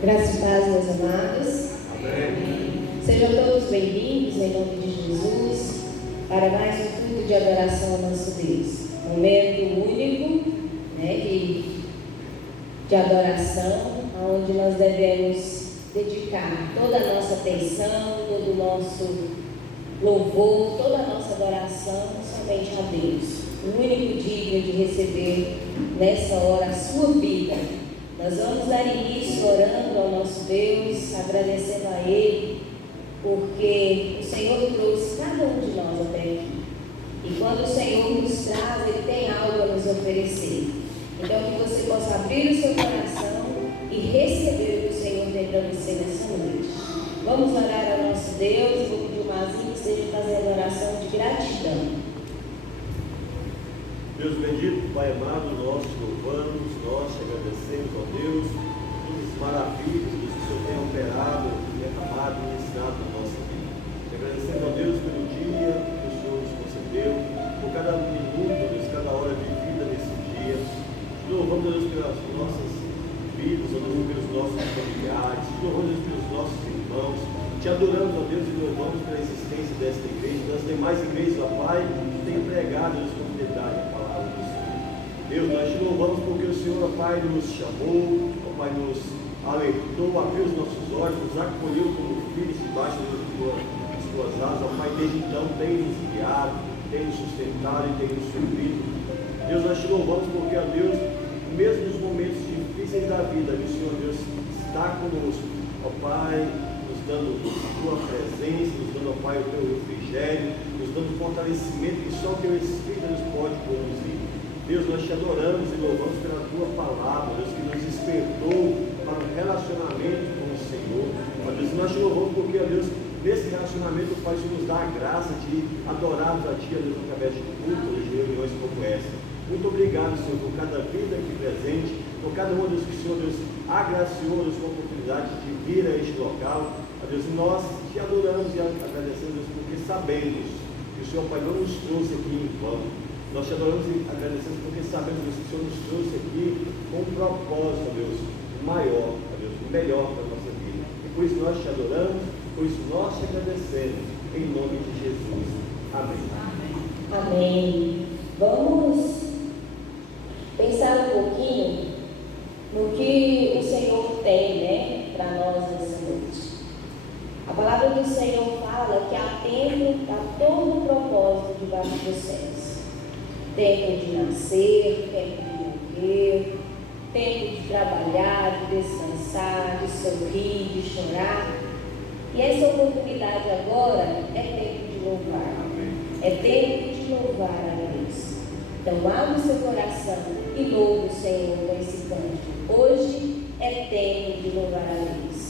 Graças e paz, meus amados. Amém. Sejam todos bem-vindos, em nome de Jesus, para mais um culto de adoração ao nosso Deus. Um momento único, de adoração, onde nós devemos dedicar toda a nossa atenção, todo o nosso louvor, toda a nossa adoração somente a Deus, o único digno de receber nessa hora a sua vida. Nós vamos dar início orando ao nosso Deus, agradecendo a Ele, porque o Senhor trouxe cada um de nós até aqui. E quando o Senhor nos traz, Ele tem algo a nos oferecer. Então, que você possa abrir o seu coração e receber o que o Senhor tem para você nessa noite. Vamos orar ao nosso Deus. Eu vou pedir o Mazinho que esteja fazendo oração de gratidão. Deus bendito, Pai amado, nós te louvamos, nós te agradecemos, ó Deus, pelas maravilhas que o Senhor tem operado, derramado e ensinado na nossa vida. Te agradecemos, ó Deus, pelo dia que o Senhor nos concedeu, por cada minuto, ó Deus, cada hora de vida nesse dia. Te louvamos, ó Deus, pelas nossas vidas, ó Deus, pelos nossos familiares, te louvamos, ó Deus, pelos nossos irmãos. Te adoramos, ó Deus, e louvamos pela existência desta igreja, das demais igrejas, ó Pai, que tem pregado, ó Deus, com fidelidade a palavra do Senhor. Deus, nós te louvamos porque o Senhor, ó Pai, nos chamou, ó Pai, nos alertou, abriu os nossos olhos, nos acolheu como filhos debaixo das tuas asas, ó Pai, desde então tem nos guiado, tem nos sustentado e tem nos suprido. Deus, nós te louvamos porque, ó Deus, mesmo nos momentos difíceis da vida, que o Senhor, Deus, está conosco, ó Pai, nos dando a tua presença, nos dando, ó Pai, o teu refrigério, nos dando fortalecimento que só o teu Espírito nos pode conduzir. Deus, nós te adoramos e louvamos pela tua palavra, Deus, que nos despertou para um relacionamento com o Senhor. Ó Deus, nós te louvamos porque, ó Deus, nesse relacionamento, Pai, o Senhor nos dá a graça de adorarmos a Ti, ó Deus, através de cultos, de reuniões como essa. Muito obrigado, Senhor, por cada vida aqui presente, por cada um, Deus, que o Senhor, Deus, agraciou, Deus, com a oportunidade de vir a este local. Ó Deus, nós te adoramos e agradecemos, Deus, porque sabemos que o Senhor, Pai, não nos trouxe aqui em vão. Nós te adoramos e agradecemos porque sabemos, Deus, que o Senhor nos trouxe aqui com um propósito, Deus, maior, Deus, melhor para a nossa vida. E por isso nós te adoramos, por isso nós te agradecemos, em nome de Jesus. Amém. Amém. Vamos pensar um pouquinho no que o Senhor tem, para nós nessa noite. A palavra do Senhor fala que há tempo para todo o propósito debaixo dos céus. Tempo de nascer, tempo de morrer, tempo de trabalhar, de descansar, de sorrir, de chorar. E essa oportunidade agora é tempo de louvar. É tempo de louvar a Deus. Então abra o seu coração e louve o Senhor com esse canto. Hoje é tempo de louvar a Deus.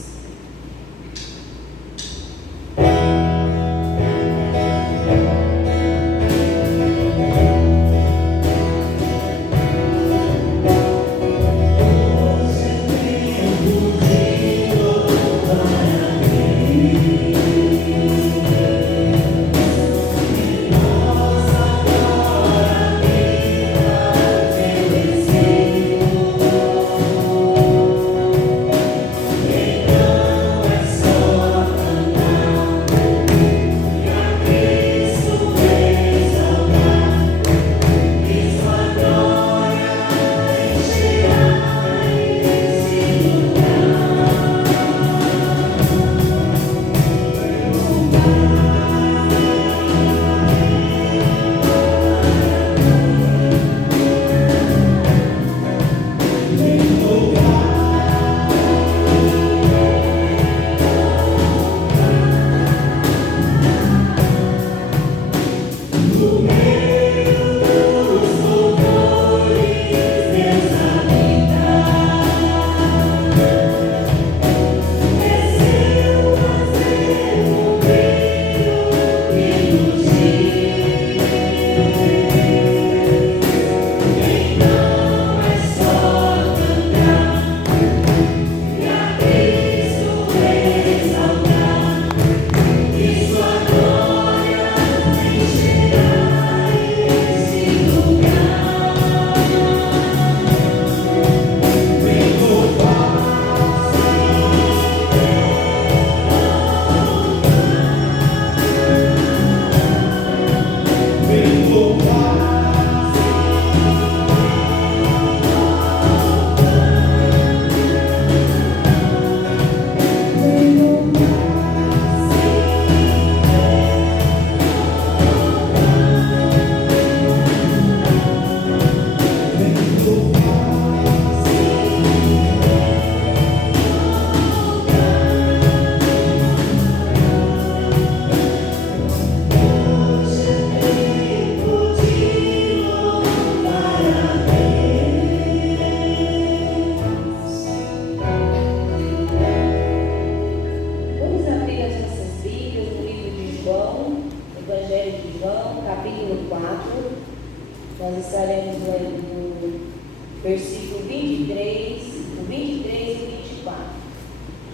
23, o 23 e o 24.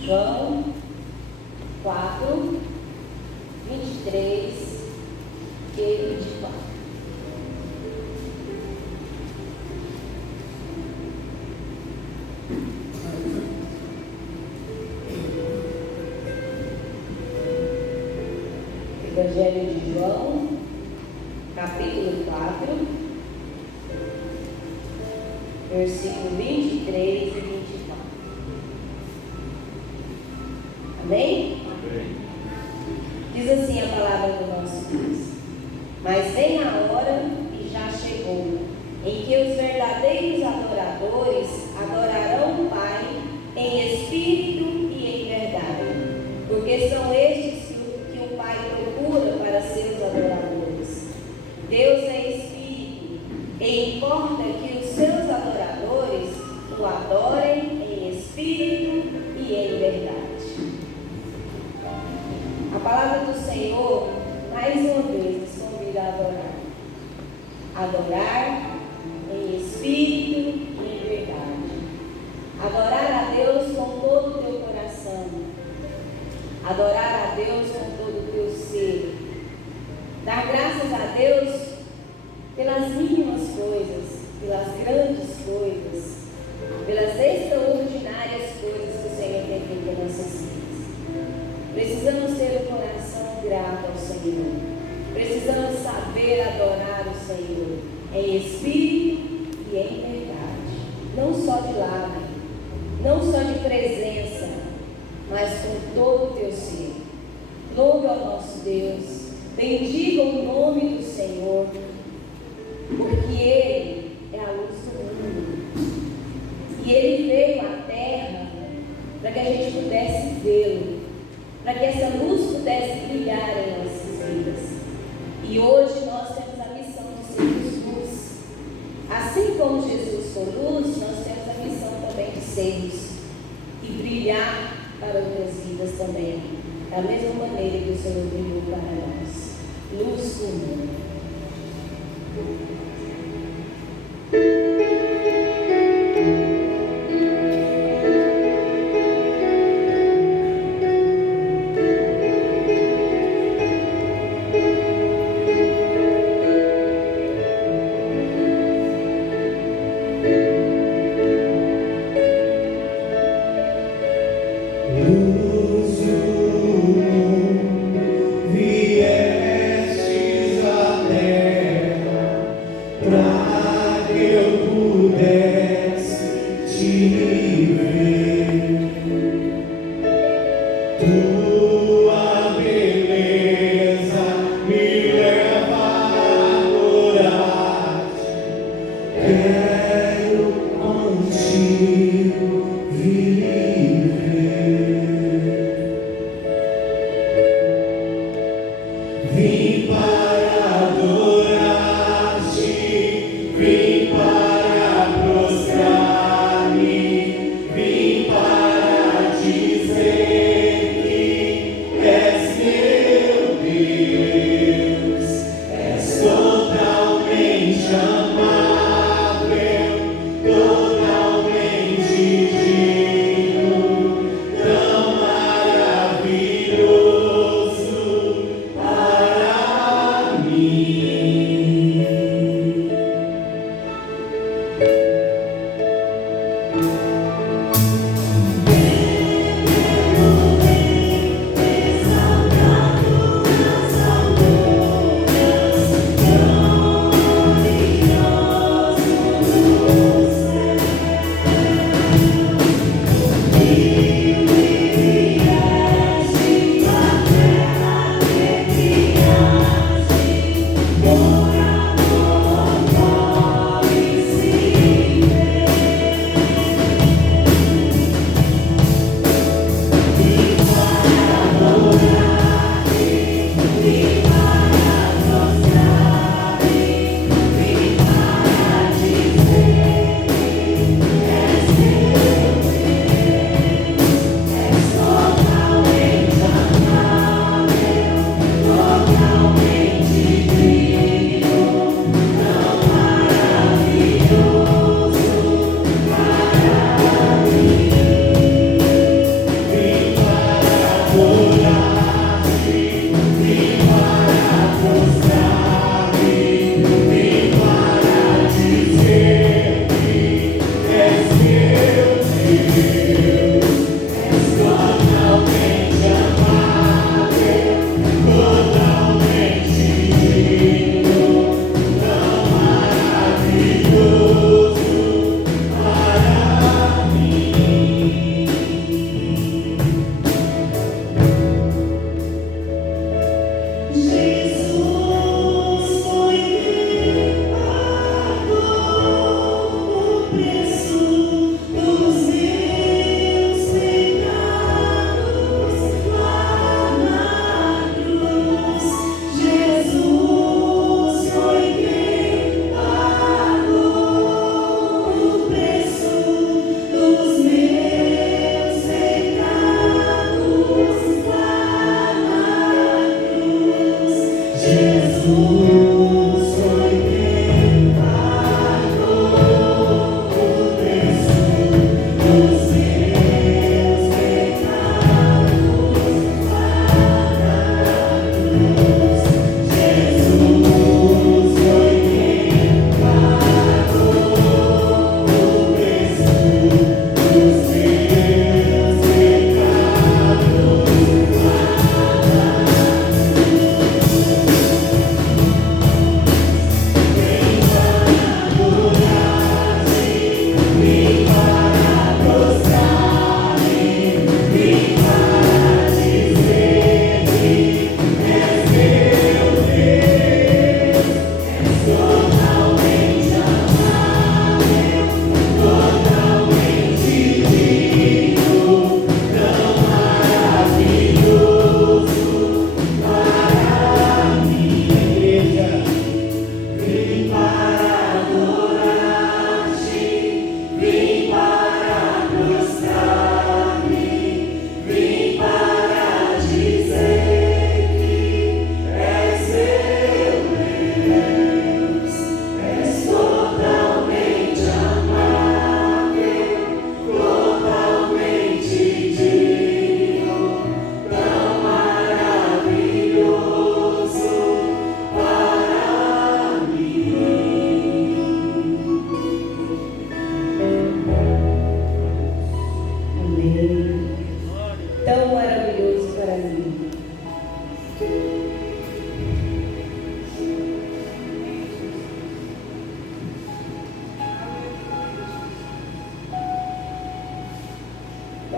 João 4, 23 e 24. Evangelho de João, capítulo 4, versículo 23 e 24. Amém? Amém. Diz assim a palavra do nosso Deus: mas vem a hora, e já chegou, em que os verdadeiros adoradores adorarão o Pai em espírito e em verdade, porque são estes que o Pai procura para seus adoradores. Deus é espírito, e importa que os seus adoradores o adorem em espírito e em verdade. A palavra do Senhor, mais uma vez, nos convida a adorar. Adorar em espírito e em verdade. Adorar a Deus com todo o teu coração. Adorar a Deus com todo o teu ser. Dar graças a Deus pelas mínimas coisas, pelas grandes coisas, pelas extraordinárias coisas que o Senhor tem feito em nossas vidas. Precisamos ter o coração grato ao Senhor. Precisamos saber adorar o Senhor em espírito e em verdade. Não só de lábio, não só de presença, mas com todo o teu ser. Louve ao nosso Deus. Bendiga o nome do Senhor, porque Ele é a luz do mundo. E Ele veio à terra para que a gente pudesse vê-lo, para que essa luz pudesse brilhar em nossas vidas. E hoje nós temos a missão de sermos luz. Assim como Jesus foi luz, nós temos a missão também de sermos e brilhar para outras vidas também, da mesma maneira que o Senhor brilhou para nós. Luz do mundo.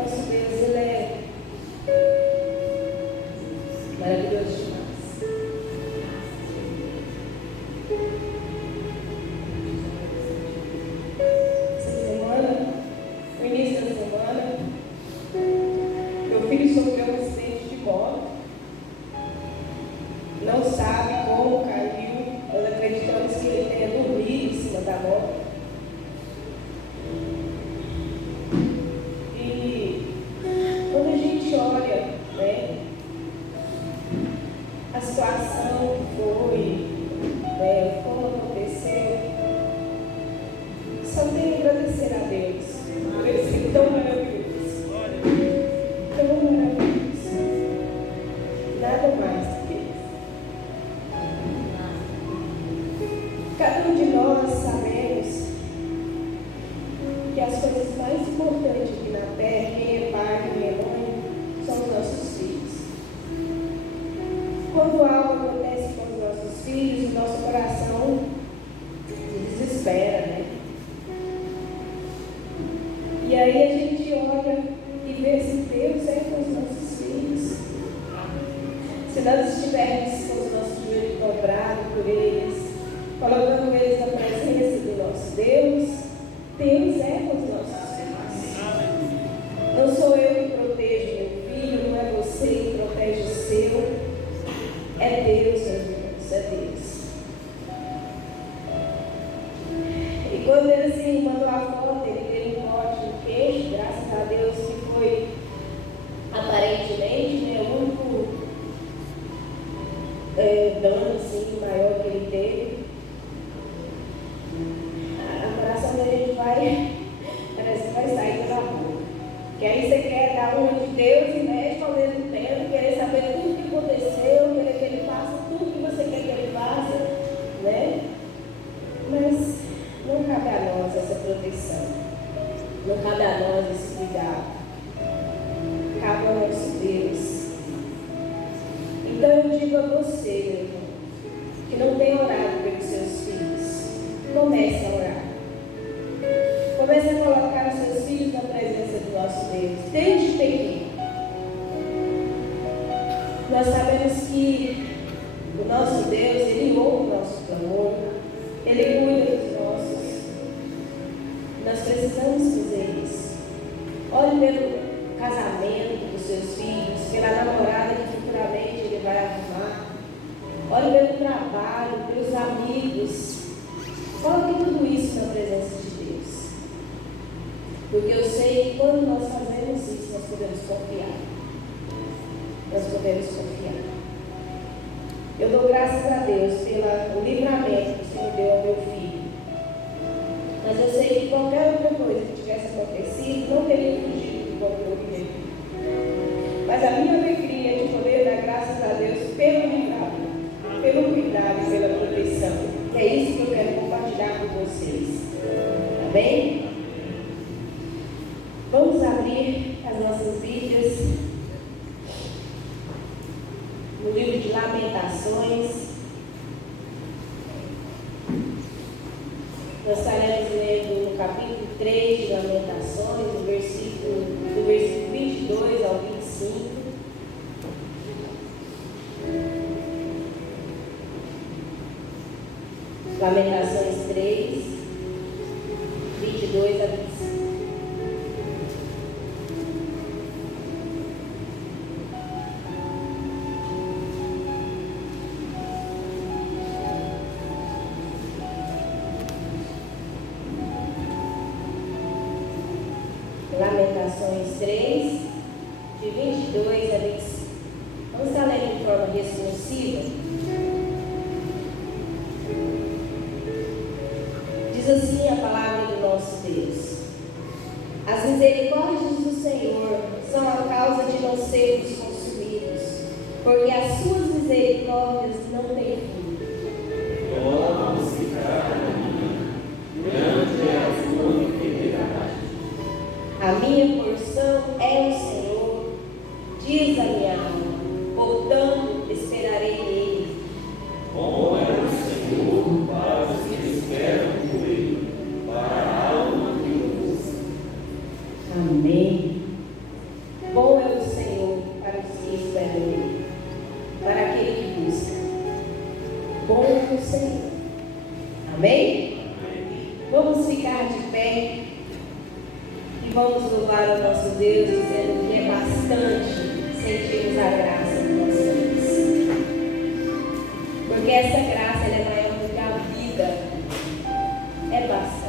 nosso Deus, Ele é maravilhoso demais. Essa semana, no início da semana, meu filho sofreu um acidente de moto. Não sabe como caiu, nós acreditamos que ele tenha dormido em cima da moto. E quando a gente olha, né, a situação que foi, né, como aconteceu, só tenho a agradecer a Deus por esse ser tão maravilhoso. Tão maravilhoso. Nada mais do que isso. Cada um de nós sabemos que as coisas mais importantes aqui na terra, quem é pai, quem é mãe, são os nossos filhos. Quando algo acontece com os nossos filhos, o nosso coração se desespera, né? E aí a gente olha e vê se Deus é com os nossos filhos. Se nós estivermos com os nossos joelhos dobrados por eles, colocando eles na presença do nosso Deus, Deus é com os nossos filhos. Não sou eu que protejo meu filho, não é você que protege o seu. É Deus, meus irmãos, é Deus. E quando ele se mandou a foto, ele teve um corte no queixo, graças a Deus, que foi aparentemente, né, o único dano assim, maior que ele teve. A coração da gente parece que vai sair pela boca. Que aí você quer dar uma de Deus e mexe ao mesmo tempo, querer saber tudo que aconteceu, querer que ele faça tudo que você quer que ele faça, né? Mas não cabe a nós essa proteção, não cabe a nós esse cuidado, cabe ao nosso Deus. Então eu digo a você, meu irmão, que não tem orado pelos seus filhos, comece a orar. Comece a colocar os seus filhos na presença do nosso Deus, desde pequeno. Nós sabemos que o nosso Deus, Ele ouve o nosso clamor, Ele cuida dos nossos. Nós precisamos fazer isso. Olhe pelo casamento dos seus filhos, pela namorada que futuramente ele vai arrumar. Olhe pelo trabalho, pelos amigos. Coloque tudo isso na presença de Deus. Porque eu sei que quando nós fazemos isso, nós podemos confiar. Nós podemos confiar. Eu dou graças a Deus pelo livramento que o Senhor deu ao meu filho. Mas eu sei que qualquer outra coisa que tivesse acontecido, não teria fugido do controle dele. Mas a minha alegria é de poder dar graças a Deus pelo livramento, pelo cuidado e pela proteção. É isso que eu quero compartilhar com vocês. Tá bem? Vamos abrir as nossas Bíblias no livro de Lamentações. Nós estaremos lendo no capítulo 3 de Lamentações, do versículo 22 ao 25. Lamentações 3, 22 a 25. Lamentações 3, de 22 a 25. Vamos estar lendo de forma responsiva. Diz assim a palavra do nosso Deus: as misericórdias do Senhor são a causa de não sermos consumidos, porque as suas misericórdias não têm fim. Vamos ficar grande é a sua fidelidade. A minha porção é o Senhor, diz a minha alma, portanto esperarei nele. Bom é o Senhor para os que esperam por ele, para a alma que o busca. Amém. Vamos louvar o nosso Deus, dizendo que é bastante sentirmos a graça no nosso Deus. Porque essa graça ela é maior do que a vida. É bastante.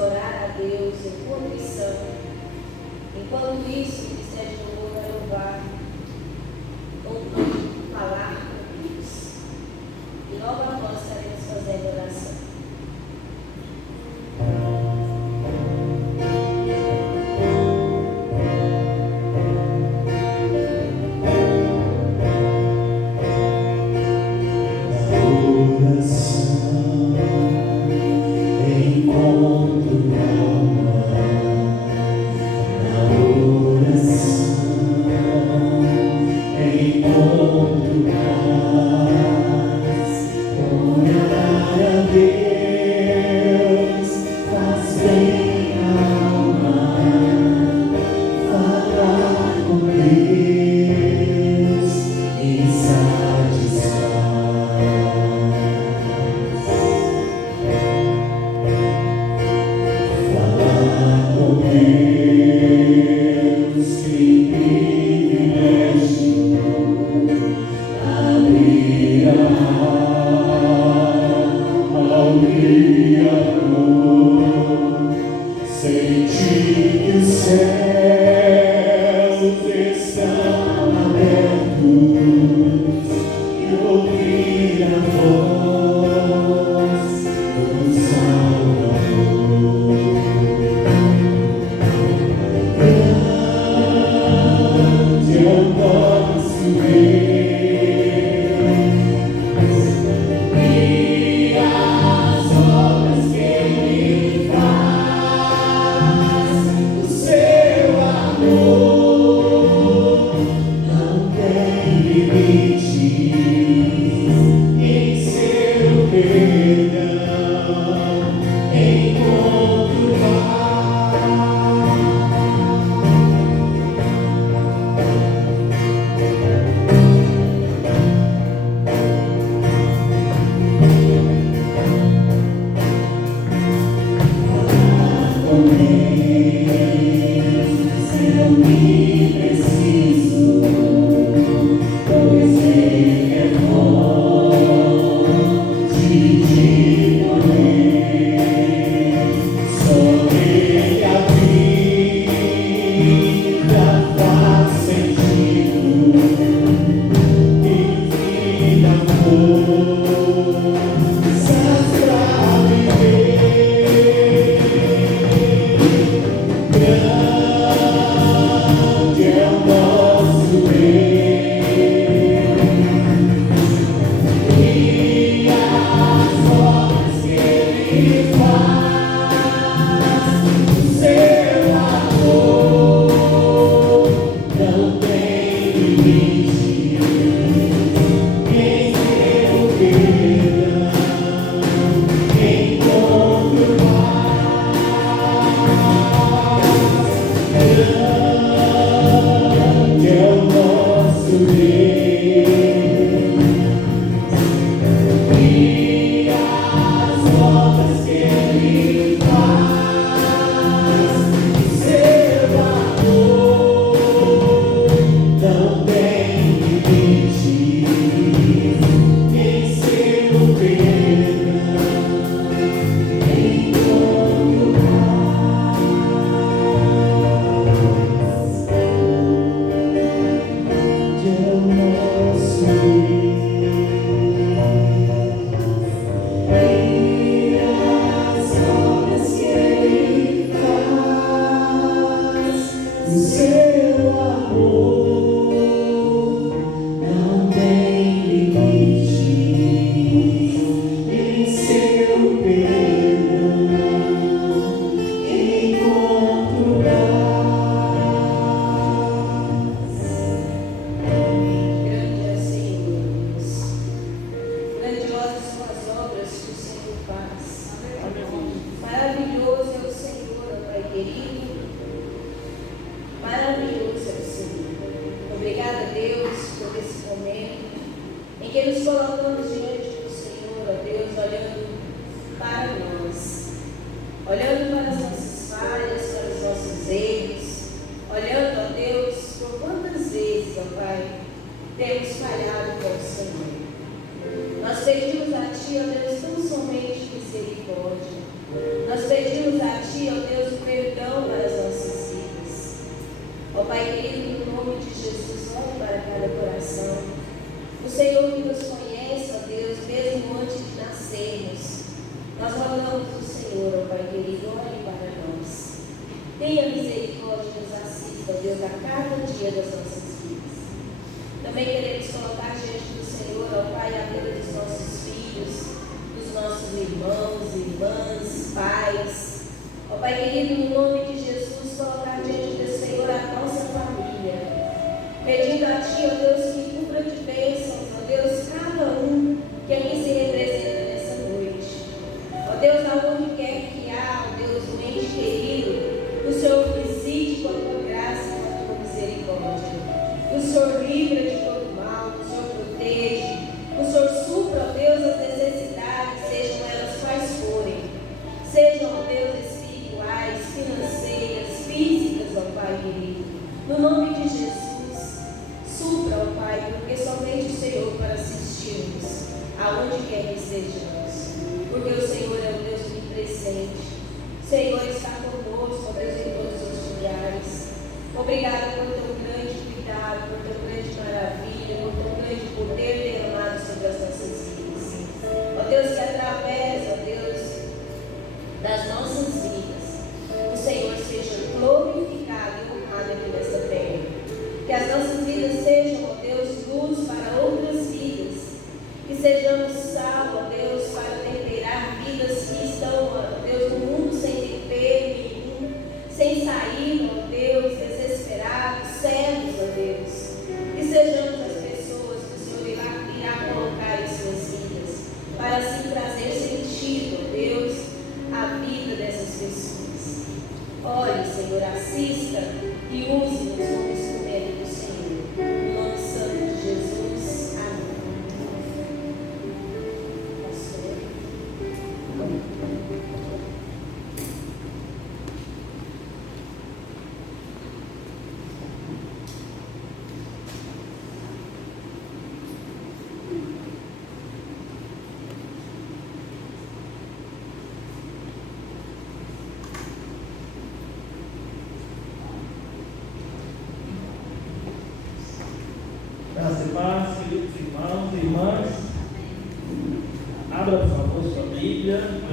Orar a Deus.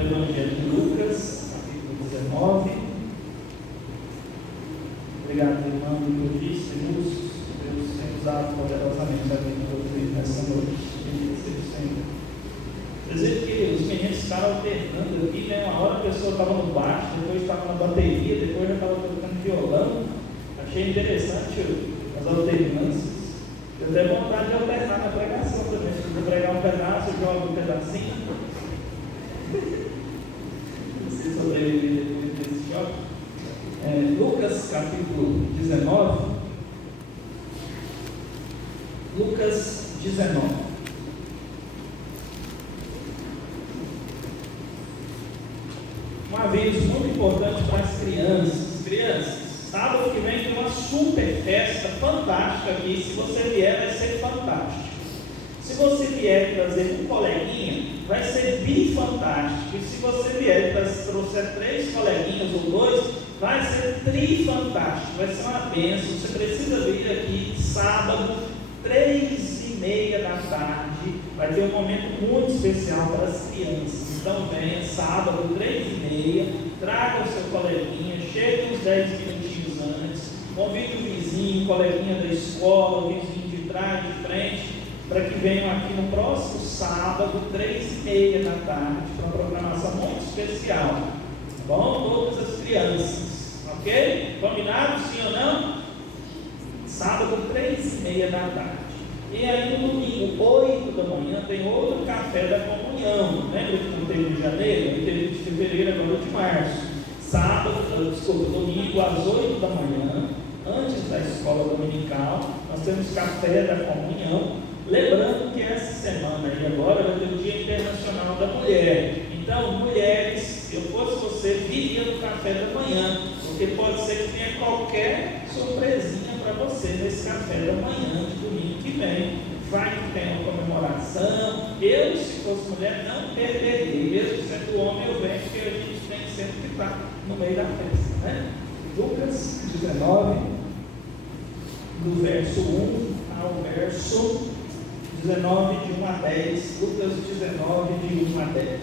Evangelho de Lucas, capítulo 19. Obrigado, irmão, por isso e luz. Deus tem usado poderosamente a vida de vocês nessa noite. Bendito seja o Senhor. Vocês viram que os meninos ficaram alternando aqui, né? Uma hora a pessoa estava no baixo, depois estava na bateria, depois já estava tocando violão. Achei interessante as alternâncias. Eu tenho vontade de alternar na pregação também. Se eu pregar um pedaço, eu jogo um pedacinho. Não sei sobreviver depois desse choque. Lucas capítulo 19. Lucas 19. Um aviso muito importante para as crianças. Crianças, sábado que vem tem uma super festa fantástica aqui. Se você vier, vai ser fantástico. Se você vier trazer um coleguinha, vai ser bifantástico. E se você vier trouxer 3 coleguinhas ou 2, vai ser trifantástico. Vai ser uma bênção. Você precisa vir aqui sábado, 3h30 da tarde. Vai ter um momento muito especial para as crianças. Então venha sábado, 3h30, traga o seu coleguinha, chegue uns 10 minutinhos antes, convide o vizinho, o coleguinha da escola, o vizinho de trás, de frente, para que venham aqui no próximo sábado, 3h30 da tarde, para uma programação muito especial. Tá bom? Todas as crianças, ok? Combinado, sim ou não? Sábado, 3h30 da tarde. E aí no domingo, 8 da manhã, tem outro café da comunhão. Lembra que não teve de janeiro? Teve de fevereiro, agora de março. Domingo às 8 da manhã, antes da escola dominical, nós temos café da comunhão. Lembrando que essa semana aí agora vai ter o Dia Internacional da Mulher. Então, mulheres, se eu fosse você, viria no café da manhã, porque pode ser que tenha qualquer surpresinha para você nesse café da manhã de domingo que vem. Vai que tem uma comemoração. Eu, se fosse mulher, não perderia. Mesmo sendo homem, eu venho, porque a gente tem sempre que estar no meio da festa, né? Lucas 19, do verso 1 ao verso 19, de 1 a 10. Lucas 19, de 1 a 10.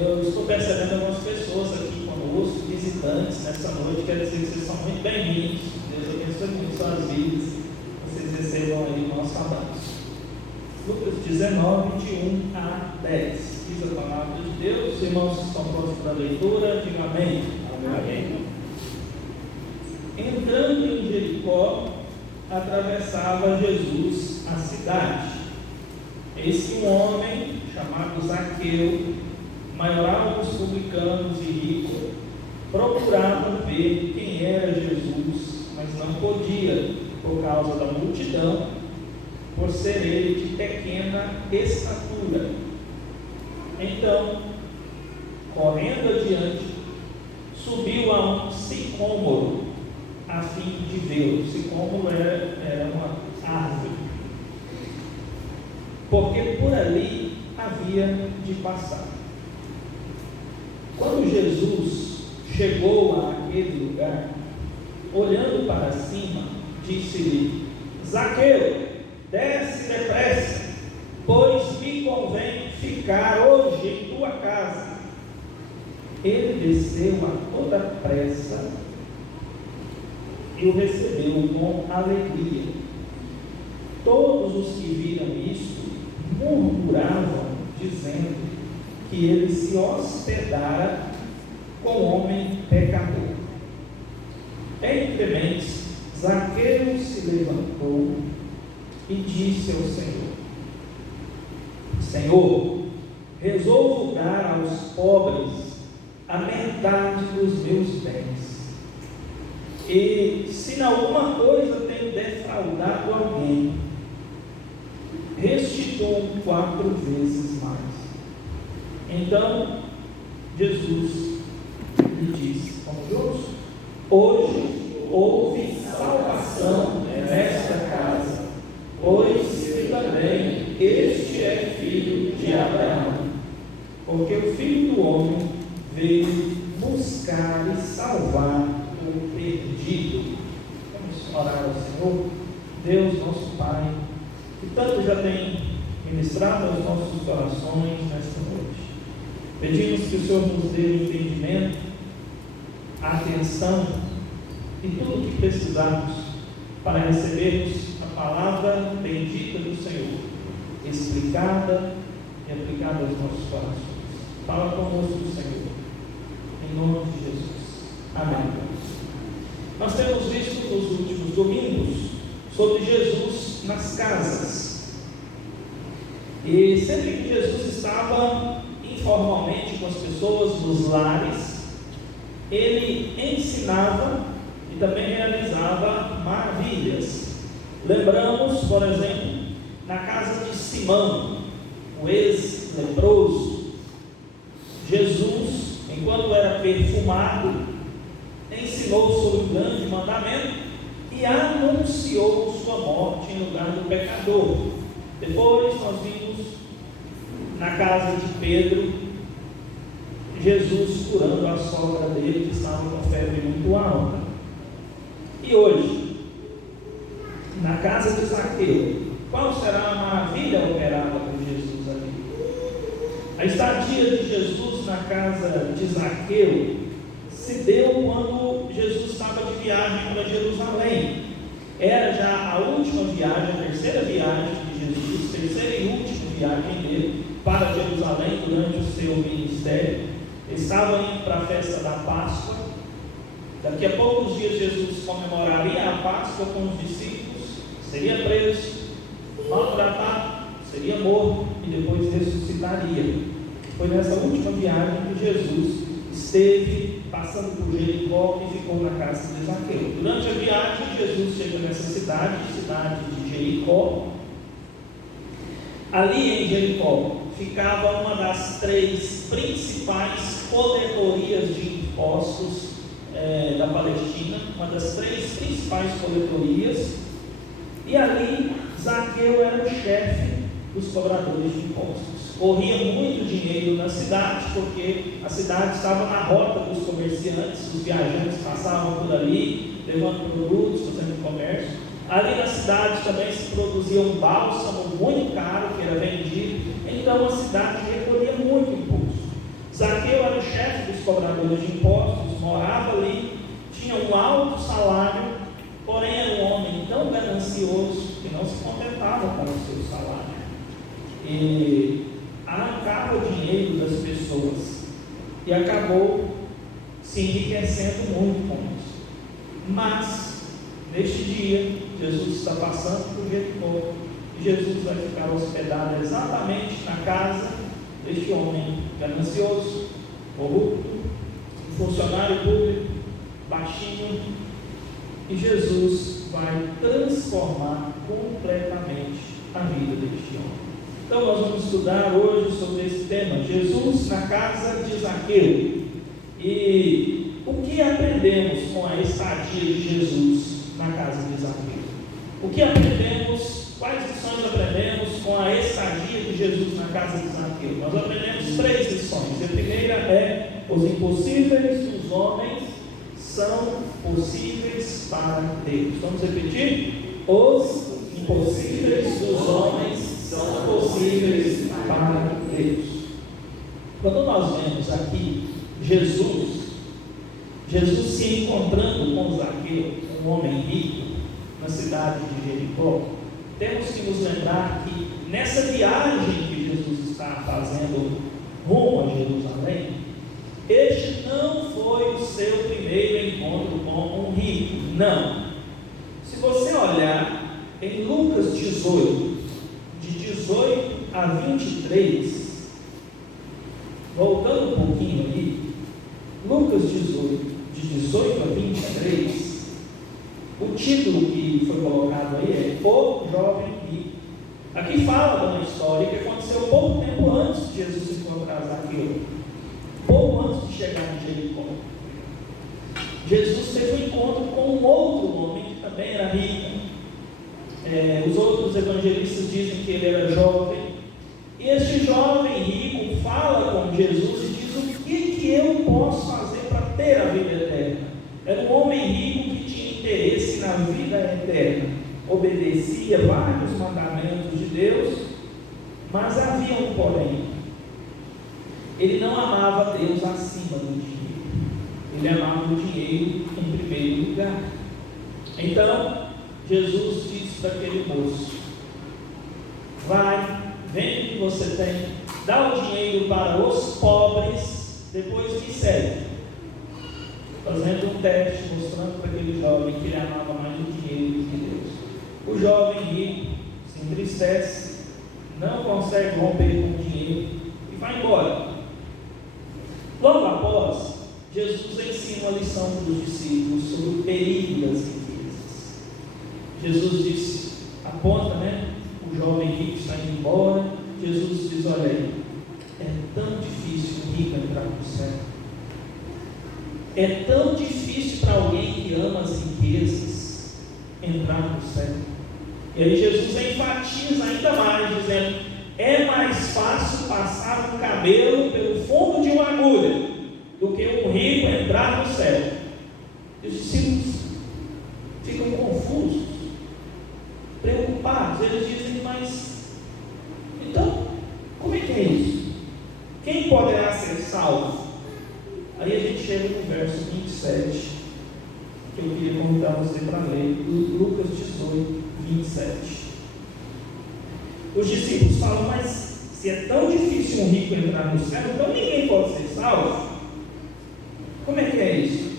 Eu estou percebendo algumas pessoas aqui conosco, visitantes nessa noite. Quero dizer que vocês são muito bem-vindos. Deus abençoe muito suas vidas. Vocês recebam aí o nosso abraço. Lucas 19, de 1 a 10. Diz a palavra de Deus. Os irmãos que estão prontos para a leitura, digam amém. Amém. Entrando em Jericó, atravessava Jesus a cidade. Eis que um homem chamado Zaqueu, maioral dos publicanos e rico, procurava ver quem era Jesus, mas não podia, por causa da multidão, por ser ele de pequena estatura. Então, correndo adiante, subiu a um sicômoro, a fim de vê-lo. Sicômoro era uma árvore, porque por ali havia de passar. Quando Jesus chegou àquele lugar, olhando para cima, disse-lhe: Zaqueu, desce depressa, pois me convém ficar hoje em tua casa. Ele desceu a toda pressa e o recebeu com alegria. Todos os que viram isto murmuravam, dizendo que ele se hospedara com homem pecador. Entre mentes, Zaqueu se levantou e disse ao Senhor: Senhor, resolvo dar aos pobres a metade dos meus bens. E se em alguma coisa tenho defraudado alguém, restituo 4 vezes mais. Então Jesus lhe disse: vamos juntos? Hoje houve salvação nesta casa, pois também este é filho de Abraão, porque o Filho do Homem veio buscar e salvar o perdido. Vamos orar ao Senhor. Deus, nosso Pai, que tanto já tem ministrado aos nossos corações nesta noite. Pedimos que o Senhor nos dê o entendimento, a atenção e tudo o que precisarmos para recebermos a palavra bendita do Senhor, explicada e aplicada aos nossos corações. Fala conosco, Senhor, em nome de Jesus. Amém. Nós temos visto nos últimos domingos sobre Jesus nas casas. E sempre que Jesus estava informalmente com as pessoas nos lares, ele ensinava e também realizava maravilhas. Lembramos, por exemplo, na casa de Simão, o ex-leproso, Jesus, enquanto era perfumado, ensinou sobre o grande mandamento e anunciou sua morte em lugar do pecador. Depois nós vimos na casa de Pedro, Jesus curando a sogra dele que estava com febre muito alta. E hoje, na casa de Zaqueu, qual será a maravilha operada por Jesus ali? A estadia de Jesus na casa de Zaqueu se deu quando Jesus estava de viagem para Jerusalém. Era já a última viagem, a terceira viagem de Jesus, terceira e última viagem dele para Jerusalém durante o seu ministério. Ele estava indo para a festa da Páscoa. Daqui a poucos dias Jesus comemoraria a Páscoa com os discípulos, seria preso, maltratado, seria morto e depois ressuscitaria. Foi nessa última viagem que Jesus esteve passando por Jericó e ficou na casa de Zaqueu. Durante a viagem, Jesus chega nessa cidade de Jericó. Ali em Jericó ficava uma das três principais coletorias de impostos da Palestina, uma das três principais coletorias, e ali Zaqueu era o chefe dos cobradores de impostos. Corria muito dinheiro na cidade, porque a cidade estava na rota dos comerciantes, os viajantes passavam por ali, levando produtos, fazendo comércio. Ali na cidade também se produzia um bálsamo muito caro que era vendido, então a cidade recolhia muito imposto. Zaqueu era o chefe dos cobradores de impostos, morava ali, tinha um alto salário, porém era um homem tão ganancioso que não se contentava com o seu salário. E arrancava o dinheiro das pessoas e acabou se enriquecendo muito com isso. Mas, neste dia, Jesus está passando por Jericó e Jesus vai ficar hospedado exatamente na casa deste homem ganancioso, corrupto, um funcionário público, baixinho, e Jesus vai transformar completamente a vida deste homem. Então nós vamos estudar hoje sobre esse tema, Jesus na casa de Zaqueu. E o que aprendemos com a estadia de Jesus na casa de Zaqueu? O que aprendemos, quais lições aprendemos com a estadia de Jesus na casa de Zaqueu? Nós aprendemos 3 lições. A primeira é: os impossíveis dos homens são possíveis para Deus. Vamos repetir? Os impossíveis dos homens são possíveis para Deus. Quando nós vemos aqui Jesus se encontrando com Zaqueu, um homem rico, na cidade de Jericó, temos que nos lembrar que nessa viagem que Jesus está fazendo rumo a Jerusalém, este não foi o seu primeiro encontro com um rico, não. Se você olhar em Lucas 18, de 18 a 23, voltando um pouquinho ali, Lucas 18, de 18 a 23, o título que foi colocado aí é O Jovem Rico. Aqui fala de uma história que aconteceu pouco tempo antes de Jesus se encontrar Zaqueu, pouco antes de chegar em Jericó. Jesus teve um encontro com um outro homem que também era rico. Os outros evangelistas dizem que ele era jovem, e este jovem rico fala com Jesus e diz: o que eu posso fazer para ter a vida eterna? Era um homem rico que tinha interesse na vida eterna, obedecia vários mandamentos de Deus, Mas havia um porém. Ele não amava Deus acima do dinheiro. Ele amava o dinheiro em primeiro lugar. Então, Jesus disse para aquele moço: vai, vende o que você tem, dá o dinheiro para os pobres, depois me segue. Fazendo um teste, mostrando para aquele jovem que ele amava mais o dinheiro do que Deus. O jovem rico se entristece, não consegue romper com o dinheiro e vai embora. Logo após, Jesus ensina uma lição para os discípulos sobre o perigo das riquezas. Jesus disse, aponta, o jovem rico está indo embora. Jesus diz: olha aí, é tão difícil o rico entrar no céu. É tão difícil para alguém que ama as riquezas entrar no céu. E aí Jesus enfatiza ainda mais, dizendo: é mais fácil passar um camelo pelo fundo de uma agulha do que um rico entrar no céu. E os discípulos ficam confusos, preocupados. Eles dizem: mas então, como é que é isso? Quem poderá ser salvo? Aí a gente chega no verso 27, que eu queria convidar você para ler, Lucas 18, 27. Os discípulos falam: mas se é tão difícil um rico entrar no céu, então ninguém pode ser salvo? Como é que é isso?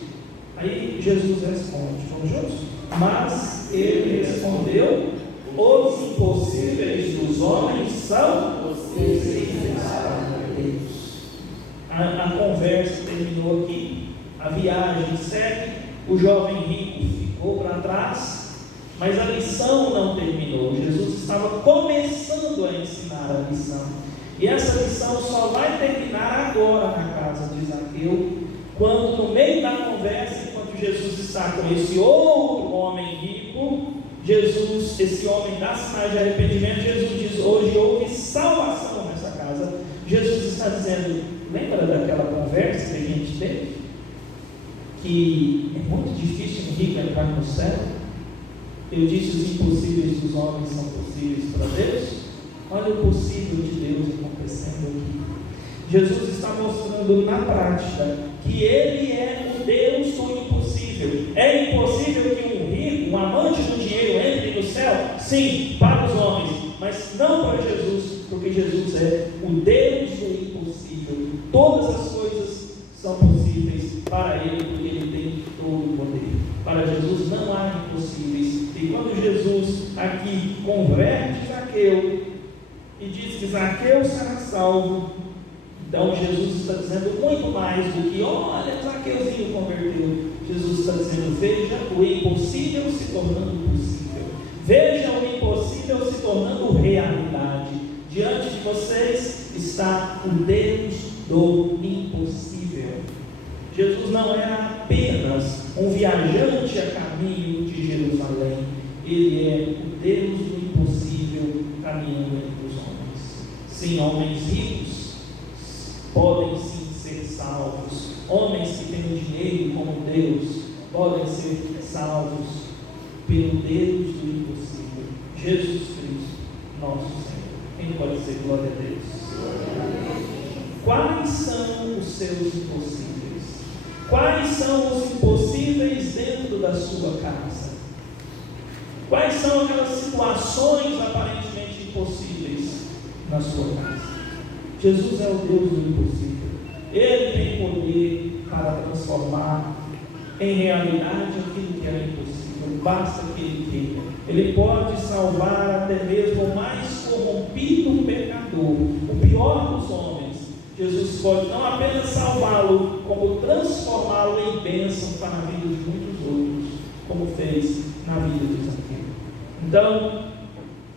Aí Jesus responde, vamos juntos? Mas ele respondeu: os impossíveis dos homens são possíveis para Deus. A conversa terminou aqui, a viagem segue, o jovem rico ficou para trás, mas a lição não terminou. Jesus estava começando a ensinar a lição, e essa lição só vai terminar agora na casa de Zaqueu, quando no meio da conversa, enquanto Jesus está com esse outro homem rico, esse homem dá sinais de arrependimento. Jesus diz: hoje houve salvação nessa casa. Jesus está dizendo: lembra daquela conversa que a gente teve? Que é muito difícil um rico entrar no céu. Eu disse: os impossíveis dos homens são possíveis para Deus. Olha o possível de Deus acontecendo aqui. Jesus está mostrando na prática que Ele é o Deus do impossível. É impossível que um rico, um amante do dinheiro, entre no céu? Sim, para os homens, mas não para Jesus, porque Jesus é o Deus do impossível. Todas as coisas são possíveis para Ele, porque Ele tem todo o poder. Para Jesus não há impossíveis. E quando Jesus aqui converte Zaqueu e diz que Zaqueu será salvo, então Jesus está dizendo muito mais do que: olha, Zaqueuzinho converteu. Jesus está dizendo: veja o impossível se tornando possível. Veja o impossível se tornando realidade. Diante de vocês está o Deus do impossível. Jesus não era apenas um viajante a caminho de Jerusalém. Ele é o Deus do impossível caminhando entre os homens. Sim, homens ricos podem sim ser salvos. Homens que têm o dinheiro como Deus podem ser salvos pelo Deus do impossível, Jesus Cristo, nosso Senhor. Quem pode dizer glória a Deus? Quais são os seus impossíveis? Quais são os impossíveis dentro da sua casa? Quais são aquelas situações aparentemente impossíveis na sua casa? Jesus é o Deus do impossível. Ele tem poder para transformar em realidade aquilo que era impossível. Basta que Ele queira. Ele pode salvar até mesmo o mais corrompido pecador, o pior dos homens. Jesus pode não apenas salvá-lo, como transformá-lo em bênção para a vida de muitos outros, como fez na vida de Zaqueu. Então,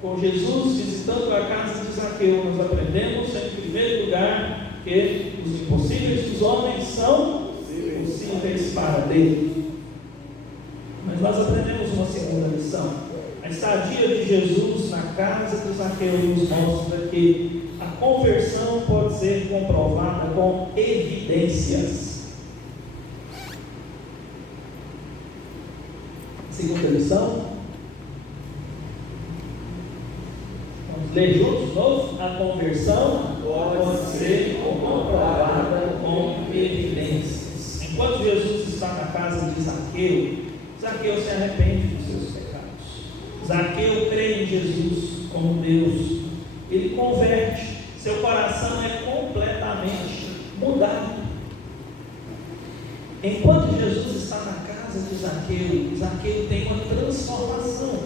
com Jesus visitando a casa de Zaqueu, nós aprendemos, em primeiro lugar, que os impossíveis dos homens são possíveis para Deus. Mas nós aprendemos uma segunda lição. A estadia de Jesus na casa de Zaqueu nos mostra que a conversão pode ser comprovada com evidências. Segunda lição. Vamos ler juntos de novo? A conversão pode ser comprovada com evidências. Enquanto Jesus está na casa de Zaqueu, Zaqueu se arrepende dos seus pecados. Zaqueu crê em Jesus como Deus. Ele converte. Seu coração é completamente mudado. Enquanto Jesus está na casa de Zaqueu, Zaqueu tem uma transformação.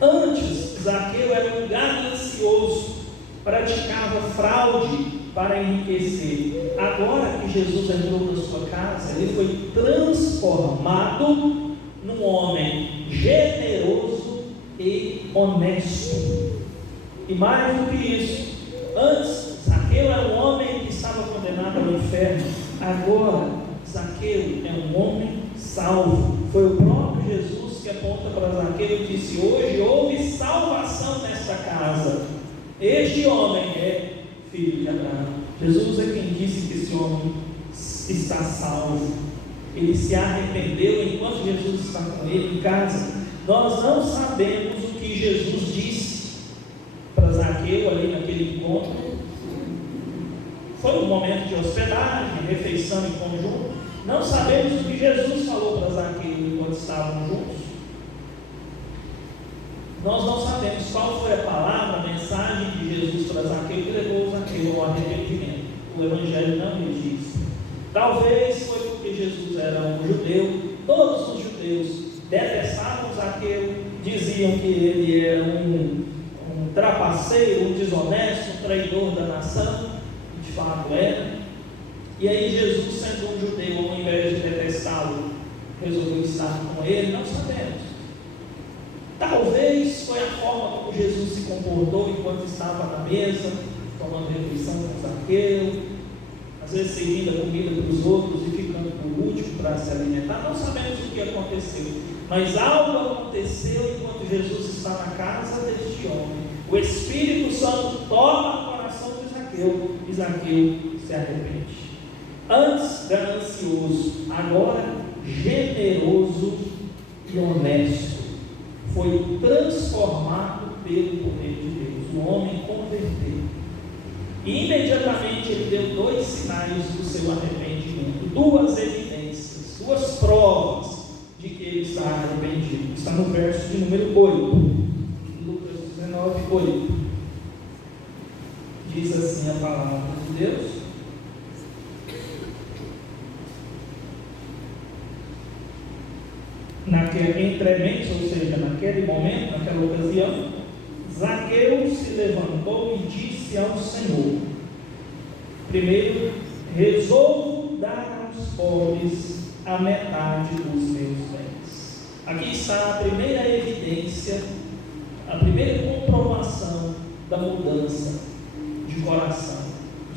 Antes, Zaqueu era um ganancioso, praticava fraude para enriquecer. Agora que Jesus entrou na sua casa, ele foi transformado num homem generoso e honesto. E mais do que isso, antes, Zaqueu era um homem que estava condenado ao inferno. Agora, Zaqueu é um homem salvo. Foi o próprio Jesus que aponta para Zaqueu e disse: hoje houve salvação nesta casa. Este homem é filho de Abraão. Jesus é quem disse que esse homem está salvo. Ele se arrependeu enquanto Jesus está com ele em casa. Nós não sabemos o que Jesus disse para Zaqueu ali naquele encontro. Foi um momento de hospedagem, refeição em conjunto. Não sabemos o que Jesus falou para Zaqueu enquanto estavam juntos. Nós não sabemos qual foi a palavra, a mensagem de Jesus para Zaqueu que levou Zaqueu ao arrependimento. O Evangelho não nos diz. Talvez foi porque Jesus era um judeu. Todos os judeus detestavam Zaqueu, diziam que ele era um trapaceiro, um desonesto, um traidor da nação. De fato era. E aí Jesus, sendo um judeu, ao invés de detestá-lo, resolveu estar com ele. Não sabemos. Talvez foi a forma como Jesus se comportou enquanto estava na mesa, tomando refeição com Zaqueu, às vezes servindo a comida para os outros e ficando por último para se alimentar. Não sabemos o que aconteceu, mas algo aconteceu enquanto Jesus está na casa deste homem. O Espírito Santo toma o coração de Zaqueu e Zaqueu se arrepende. Antes ganancioso, agora generoso e honesto. Foi transformado pelo poder de Deus. O homem converteu. E imediatamente ele deu 2 sinais do seu arrependimento, 2 evidências, 2 provas de que ele está arrependido. Está no verso de número 8, Lucas 19, 8. Diz assim a palavra de Deus: entremente, ou seja, naquele momento, naquela ocasião, Zaqueu se levantou e disse ao Senhor: primeiro, resolvo dar aos pobres a metade dos meus bens. Aqui está a primeira evidência, a primeira comprovação da mudança de coração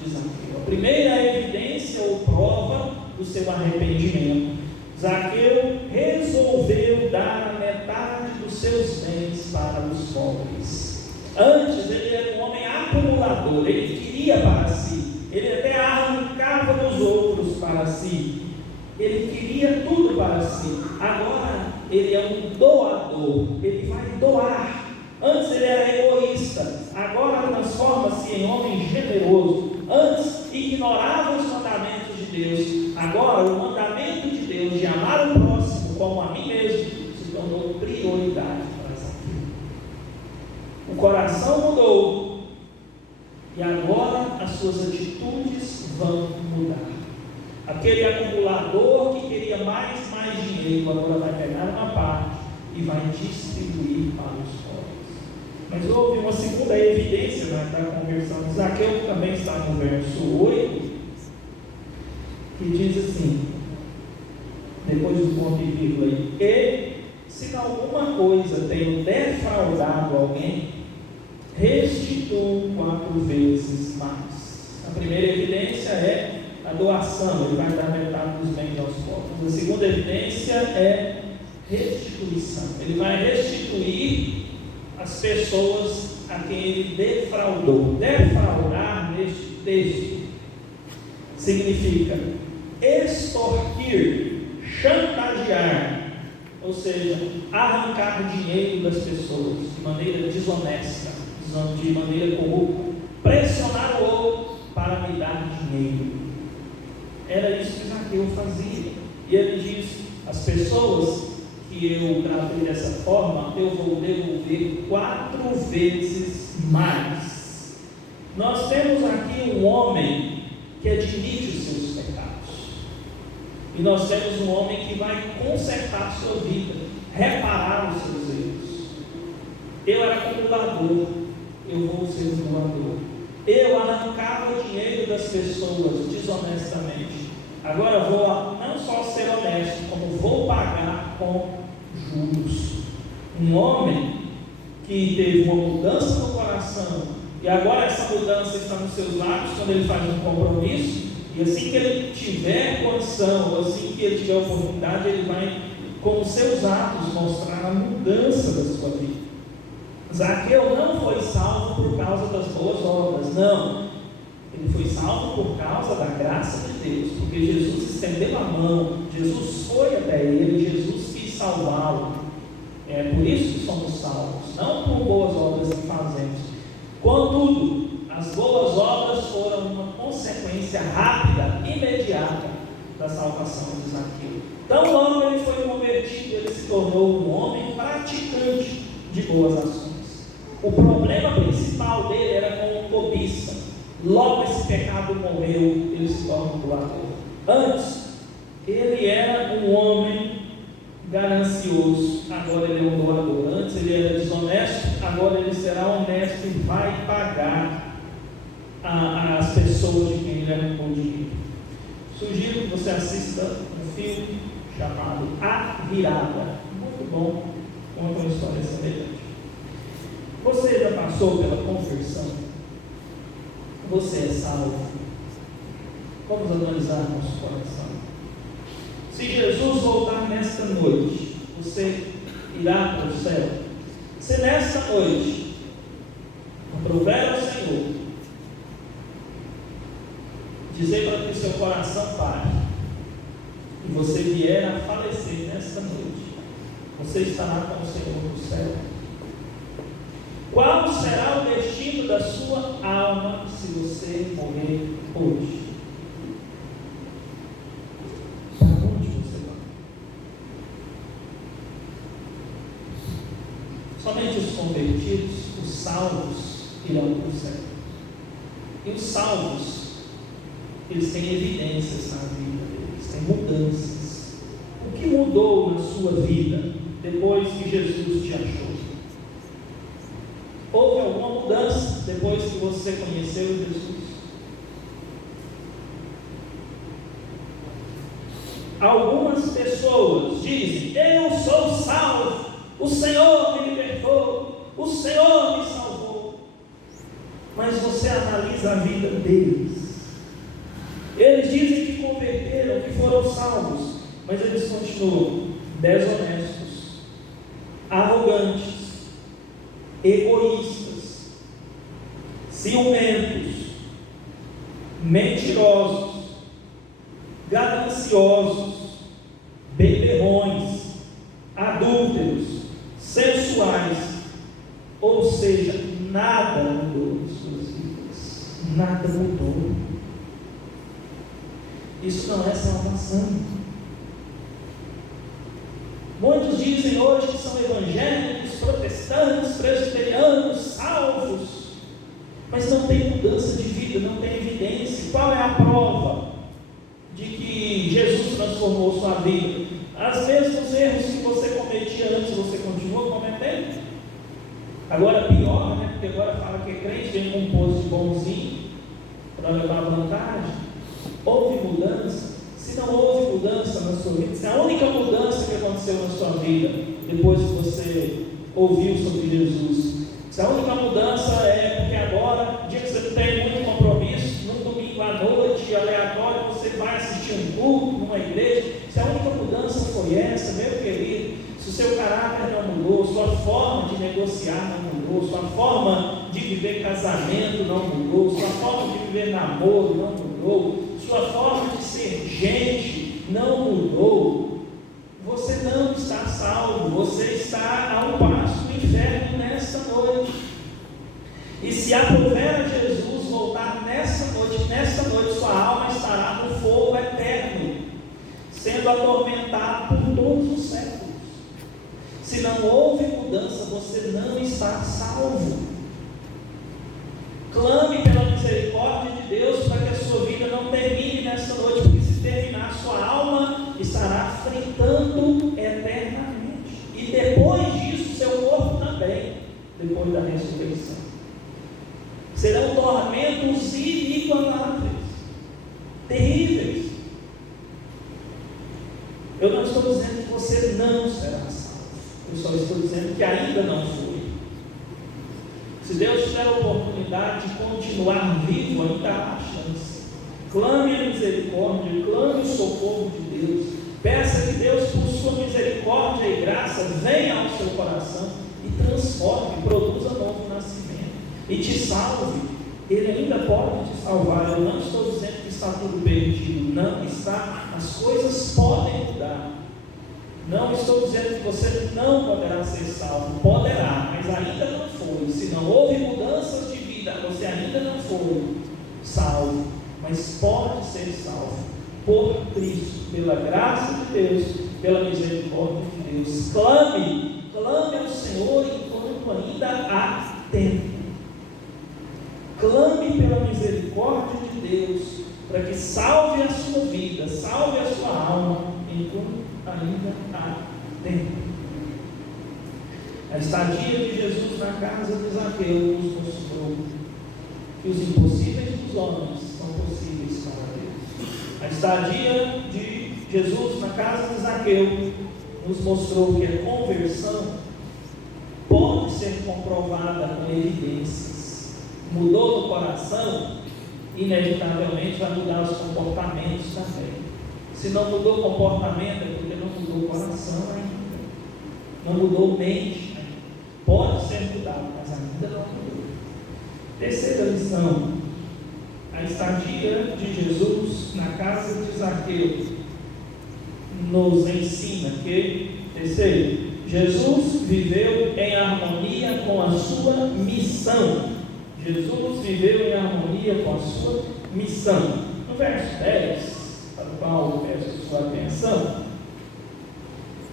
de Zaqueu. A primeira evidência ou prova do seu arrependimento. Zaqueu resolveu dar a metade dos seus bens para os pobres. Antes ele era um homem acumulador, ele queria para si, ele até arrancava dos outros para si, ele queria tudo para si. Agora ele é um doador, ele vai doar. Antes ele era egoísta, agora transforma-se em homem generoso. Antes ignorava os mandamentos de Deus, agora o mandamento de Deus de amar o próximo como a mim mesmo se tornou prioridade para Zaqueu. O coração mudou e agora as suas atitudes vão mudar. Aquele acumulador que queria mais dinheiro agora vai pegar uma parte e vai distribuir para os pobres. Mas houve uma segunda evidência da conversão de Zaqueu, que também está no verso 8, que diz assim, depois do ponto e vírgula aí: e se alguma coisa tenho defraudado alguém, restituo 4 vezes mais. A primeira evidência é a doação, ele vai dar metade dos bens aos pobres. A segunda evidência é restituição, ele vai restituir as pessoas a quem ele defraudou. Defraudar neste texto significa extorquir, chantagear, ou seja, arrancar dinheiro das pessoas de maneira desonesta, usando de maneira corrupta, pressionar o outro para me dar dinheiro. Era isso que Zaqueu fazia. E ele diz: as pessoas que eu tratei dessa forma, eu vou devolver 4 vezes mais. Nós temos aqui um homem que admite os seus pecados, e nós temos um homem que vai consertar a sua vida, reparar os seus erros. Eu era acumulador, eu vou ser um doador. Eu arrancava o dinheiro das pessoas desonestamente. Agora vou não só ser honesto, como vou pagar com juros. Um homem que teve uma mudança no coração, e agora essa mudança está nos seus lábios quando ele faz um compromisso, e assim que ele tiver condição, ou assim que ele tiver oportunidade, ele vai com os seus atos mostrar a mudança da sua vida. Zaqueu não foi salvo por causa das boas obras, não. Ele foi salvo por causa da graça de Deus, porque Jesus estendeu a mão, Jesus foi até ele, Jesus quis salvá-lo. É por isso que somos salvos, não por boas obras que fazemos. Contudo, as boas obras foram uma consequência rápida, imediata da salvação de Zaqueu. Então, logo ele foi convertido, ele se tornou um homem praticante de boas ações. O problema principal dele era com cobiça. Logo esse pecado morreu, ele se torna um doador. Antes, ele era um homem ganancioso, agora ele é um doador. Antes ele era desonesto, agora ele será honesto e vai pagar as pessoas de quem ele arrancou dinheiro. Sugiro que você assista um filme chamado A Virada. Muito bom, conta uma história semelhante. Você já passou pela conversão? Você é salvo? Vamos analisar nosso coração. Se Jesus voltar nesta noite, você irá para o céu? Se nesta noite aprover ao Senhor, dizer para que o seu coração pare, e você vier a falecer nesta noite, você estará com o Senhor no céu. Qual será o destino da sua alma se você morrer hoje? Para onde você vai? Somente os convertidos, os salvos, irão para o céu. E os salvos, eles têm evidências na vida deles, têm mudanças. O que mudou na sua vida depois que Jesus te achou? Houve alguma mudança depois que você conheceu Jesus? Algumas pessoas dizem: eu sou salvo, o Senhor me libertou, o Senhor me salvou. Mas você analisa a vida deles. Eles dizem que converteram, que foram salvos, mas eles continuam desonestos, arrogantes, egoístas, ciumentos, mentirosos, gananciosos, beberrões, adúlteros, sensuais. Ou seja, nada mudou em suas vidas, nada mudou. Isso não é salvação. Muitos dizem hoje que são evangélicos, protestantes, presbiterianos, salvos, mas não tem mudança de vida, não tem evidência. Qual é a prova de que Jesus transformou sua vida? Os mesmos erros que você cometia antes, você continua cometendo? Agora pior, né? Porque agora fala que é crente, vem com um posto de bonzinho para levar vantagem. Houve mudança? Se não houve mudança na sua vida, se a única mudança que aconteceu na sua vida depois que você ouviu sobre Jesus, se a única mudança é porque agora, dia que você tem muito compromisso, num domingo à noite, aleatório, você vai assistir um culto numa igreja, se a única mudança foi essa, meu querido, se o seu caráter não mudou, sua forma de negociar não mudou, sua forma de viver casamento não mudou, sua forma de viver namoro não mudou, sua forma de ser gente não mudou, você não está salvo, você está a um passo do inferno nesta noite. sendo atormentado por todos os séculos. Se não houve mudança, você não está salvo. Clame pela misericórdia de Deus para que a sua vida não termine nessa noite, porque se terminar, sua alma estará fritando eternamente. E depois disso, seu corpo também, depois da ressurreição. Serão tormentos inigualáveis, terríveis. Eu não estou dizendo que você não será salvo. Eu só estou dizendo que ainda não foi. Se Deus tiver a oportunidade de continuar vivo, ainda há chance. Clame a misericórdia, clame o socorro de Deus. Peça que Deus, por sua misericórdia e graça, venha ao seu coração e transforme, produza novo nascimento e te salve. Ele ainda pode te salvar. Eu não estou dizendo que está tudo perdido. Não está. As coisas podem mudar. Não estou dizendo que você não poderá ser salvo. Poderá, mas ainda não foi. Se não houve mudanças de vida, você ainda não foi salvo. Mas pode ser salvo por Cristo, pela graça de Deus, pela misericórdia de Deus. Clame ao Senhor enquanto ainda há tempo. Clame pela misericórdia de Deus, para que salve a sua vida, salve a sua alma, enquanto ainda há tempo. A estadia de Jesus na casa de Zaqueu nos mostrou que os impossíveis dos homens são possíveis para Deus. A estadia de Jesus na casa de Zaqueu nos mostrou que a conversão pode ser comprovada com evidências. Mudou no coração, inevitavelmente vai mudar os comportamentos também. Se não mudou o comportamento, é porque não mudou o coração ainda. Não mudou mente ainda. Pode ser mudado, mas ainda não mudou. Terceira lição: a estadia de Jesus na casa de Zaqueu nos ensina que, terceiro, Jesus viveu em harmonia com a sua missão. Jesus viveu em harmonia com a sua missão. No verso 10, para o qual eu peço sua atenção,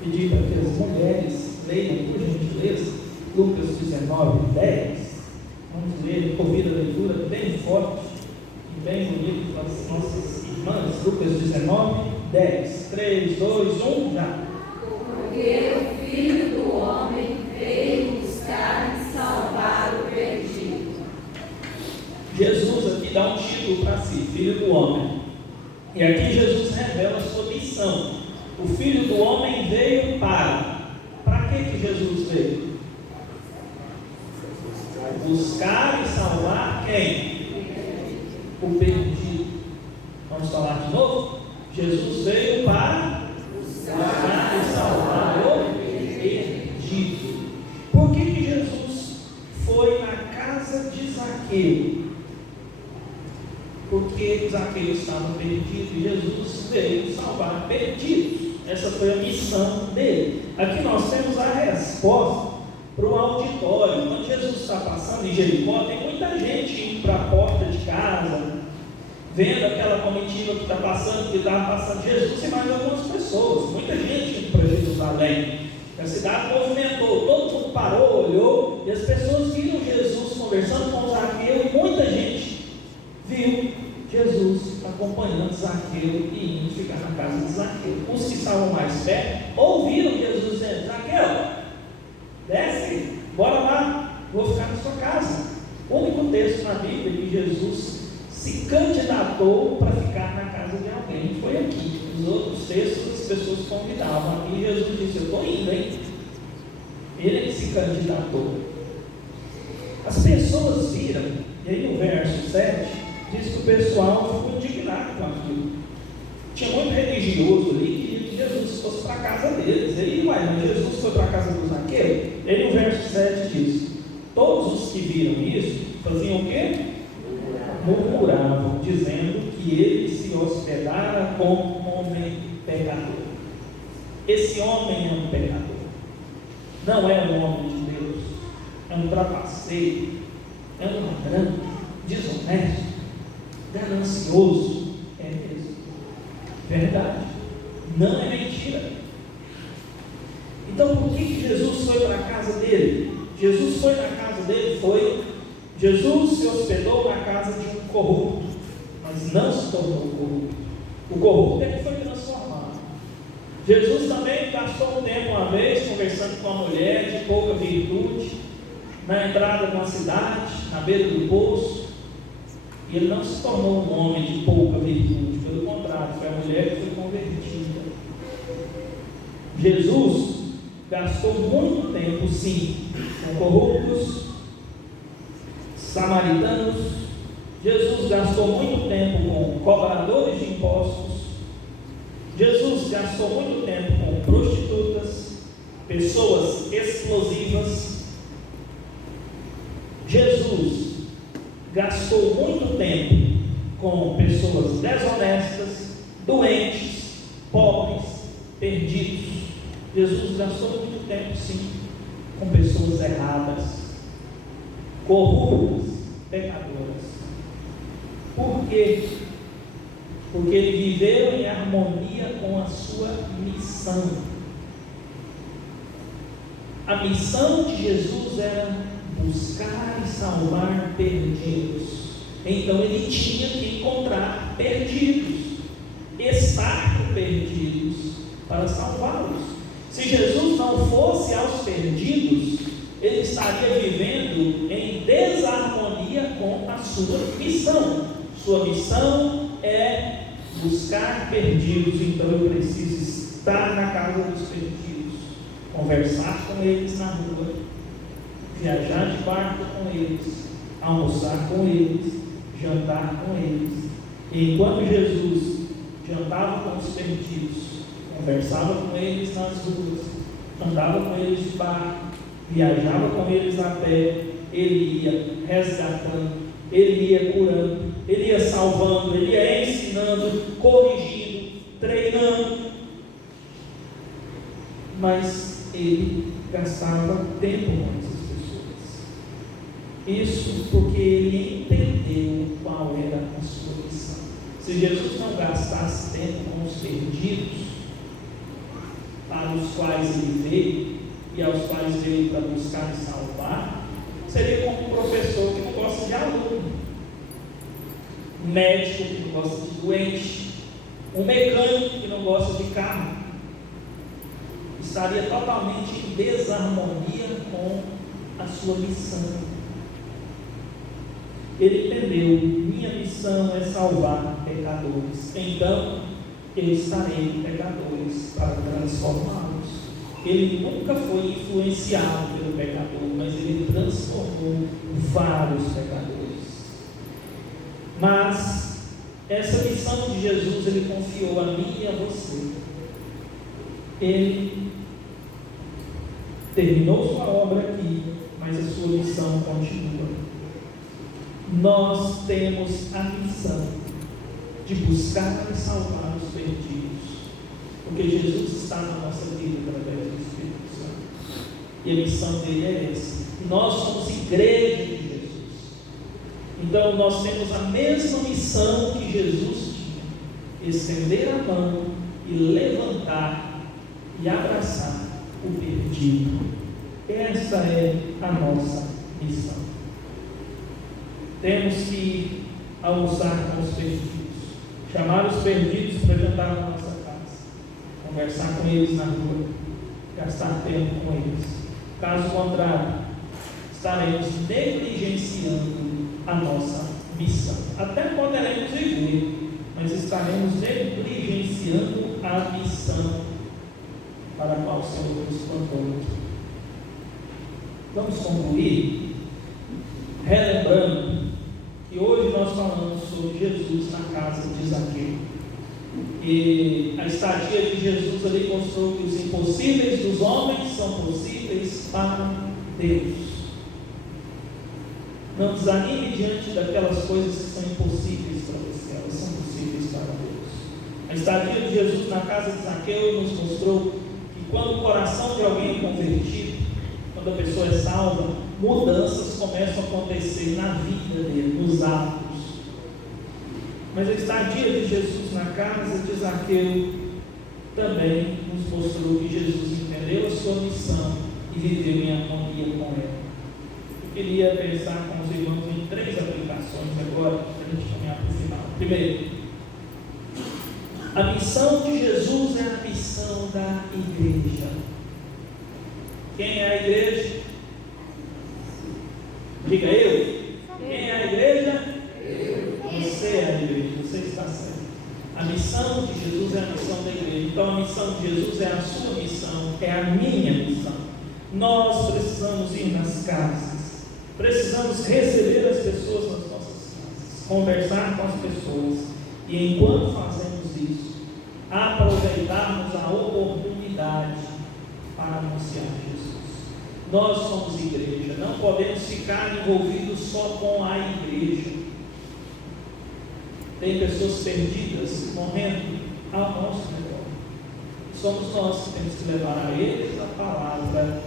pedir para que as mulheres leiam, por gentileza, Lucas 19, 10. Vamos ler, ouvir a leitura bem forte e bem bonita para as nossas irmãs. Lucas 19, 10. 3, 2, 1, já. Porque o Filho do Homem veio buscar e salvar o perdido. Jesus aqui dá um título para si, Filho do Homem. E aqui Jesus revela a sua missão. O Filho do Homem veio para que Jesus veio? Buscar e salvar quem? O perdido. Vamos falar de novo? Jesus veio para buscar e salvar o perdido. Por que Jesus foi na casa de Zaqueu? Porque Zaqueu estava perdido e Jesus veio salvar perdidos. Essa foi a missão dele. Aqui nós temos a resposta para o auditório. Quando Jesus está passando em Jericó, tem muita gente indo para a porta de casa, vendo aquela comitiva que está passando, que estava passando Jesus e mais algumas pessoas. Muita gente indo para Jerusalém. A cidade movimentou, todo mundo parou, olhou, e as pessoas viram Jesus conversando com Zaqueu, e muita gente viu Jesus acompanhando Zaqueu e indo ficar na casa de Zaqueu. Os que estavam mais perto ouviram Jesus dizendo: Zaqueu, desce, bora lá, vou ficar na sua casa. O único texto na Bíblia que Jesus se candidatou para ficar na casa de alguém foi aqui. Os outros textos as pessoas convidavam. Aqui Jesus disse: eu estou indo, hein? Ele se candidatou. As pessoas viram, e aí no verso 7 diz que o pessoal ficou indignado com aquilo. Tinha muito religioso ali que queria que Jesus fosse para a casa deles. E aí, mas Jesus foi para a casa do Zaqueu? Ele no verso 7 diz: todos os que viram isso faziam o quê? Murmuravam, dizendo que ele se hospedara com um homem pecador. Esse homem é um pecador. Não é um homem de Deus. É um trapaceiro. É um ladrão. Desonesto. Ganancioso. É mesmo. Verdade. Não é mentira. Então, por que Jesus foi para a casa dele? Jesus foi na casa dele, Jesus se hospedou na casa de um corrupto, mas não se tornou corrupto. O corrupto é que foi transformado. Jesus também gastou um tempo uma vez conversando com uma mulher de pouca virtude, na entrada de uma cidade, na beira do poço, e ele não se tornou um homem de pouca virtude, pelo contrário, foi a mulher que foi convertida. Jesus gastou muito tempo, sim, com corruptos, samaritanos. Jesus gastou muito tempo com cobradores de impostos. Jesus gastou muito tempo com prostitutas, pessoas explosivas. Jesus gastou muito tempo com pessoas desonestas, doentes, pobres, perdidos. Jesus gastou muito tempo, sim, com pessoas erradas, corruptas, pecadoras. Por quê? Porque ele viveu em harmonia com a sua missão. A missão de Jesus era buscar e salvar perdidos. Então ele tinha que encontrar perdidos, estar com perdidos para salvá-los. Se Jesus não fosse aos perdidos, ele estaria vivendo em desarmonia com a sua missão. Sua missão é buscar perdidos, então eu preciso estar na casa dos perdidos, conversar com eles na rua, viajar de barco com eles, almoçar com eles, jantar com eles. E enquanto Jesus jantava com os perdidos, conversava com eles nas ruas, andava com eles de barco, viajava com eles a pé, ele ia resgatando, ele ia curando, ele ia salvando, ele ia ensinando, corrigindo, treinando. Mas ele gastava tempo com essas pessoas. Isso porque ele entendeu qual era a sua missão. Se Jesus não gastasse tempo com os perdidos, para os quais ele veio e aos quais veio para buscar e salvar, seria como um professor que não gosta de aluno, um médico que não gosta de doente, um mecânico que não gosta de carro. Estaria totalmente em desarmonia com a sua missão. Ele entendeu: minha missão é salvar pecadores, então eu estarei em pecadores para transformá-los. Ele nunca foi influenciado pelo pecador, mas ele transformou vários pecadores. Mas essa missão de Jesus ele confiou a mim e a você. Ele terminou sua obra aqui, mas a sua missão continua. Nós temos a missão de buscar e salvar os perdidos, porque Jesus está na nossa vida através do Espírito Santo, e a missão dele é essa. Nós somos igreja de Jesus, então nós temos a mesma missão que Jesus tinha: estender a mão e levantar e abraçar o perdido. Essa é a nossa missão. Temos que almoçar com os perdidos, chamar os perdidos para jantar na nossa casa, conversar com eles na rua, gastar tempo com eles. Caso contrário, estaremos negligenciando a nossa missão. Até poderemos viver, mas estaremos negligenciando a missão para a qual o Senhor nos plantou aqui. Vamos concluir relembrando que hoje nós falamos sobre Jesus na casa de Zaqueu. E a estadia de Jesus ali mostrou que os impossíveis dos homens são possíveis para Deus. Não desanime diante daquelas coisas que são impossíveis para você, elas são possíveis para Deus. A estadia de Jesus na casa de Zaqueu nos mostrou que quando o coração de alguém é convertido, quando a pessoa é salva, mudanças começam a acontecer na vida dele, nos hábitos. Mas a estadia de Jesus na casa de Zaqueu também nos mostrou que Jesus entendeu a sua missão e viveu em harmonia com ela. Eu queria pensar com os irmãos em 3 aplicações agora, para a gente caminhar para o final. Primeiro, a missão de Jesus é a missão da igreja. Quem é a igreja? Diga eu. Quem é a igreja? Você é a igreja, você está certo. A missão de Jesus é a missão da igreja. Então a missão de Jesus é a sua missão, é a minha missão. Nós precisamos ir nas casas, precisamos receber as pessoas nas nossas casas, conversar com as pessoas, e enquanto fazemos isso, aproveitarmos a oportunidade para anunciar Jesus. Nós somos igreja, não podemos ficar envolvidos só com a igreja. Tem pessoas perdidas, morrendo ao nosso redor. Somos nós que temos que levar a eles a palavra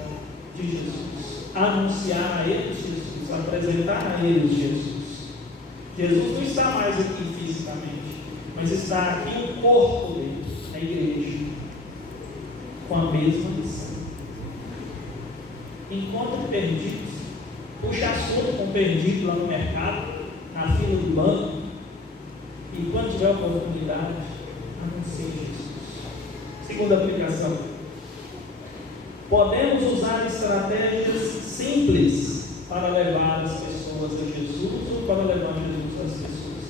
de Jesus, anunciar a eles Jesus, apresentar a eles Jesus. Jesus não está mais aqui fisicamente, mas está aqui o corpo dele, a igreja, com a mesma missão. Encontre perdidos, puxa assunto com perdido lá no mercado, na fila do banco, e quando tiver oportunidade, anuncie Jesus. Segunda aplicação: podemos usar estratégias simples para levar as pessoas a Jesus ou para levar Jesus às pessoas.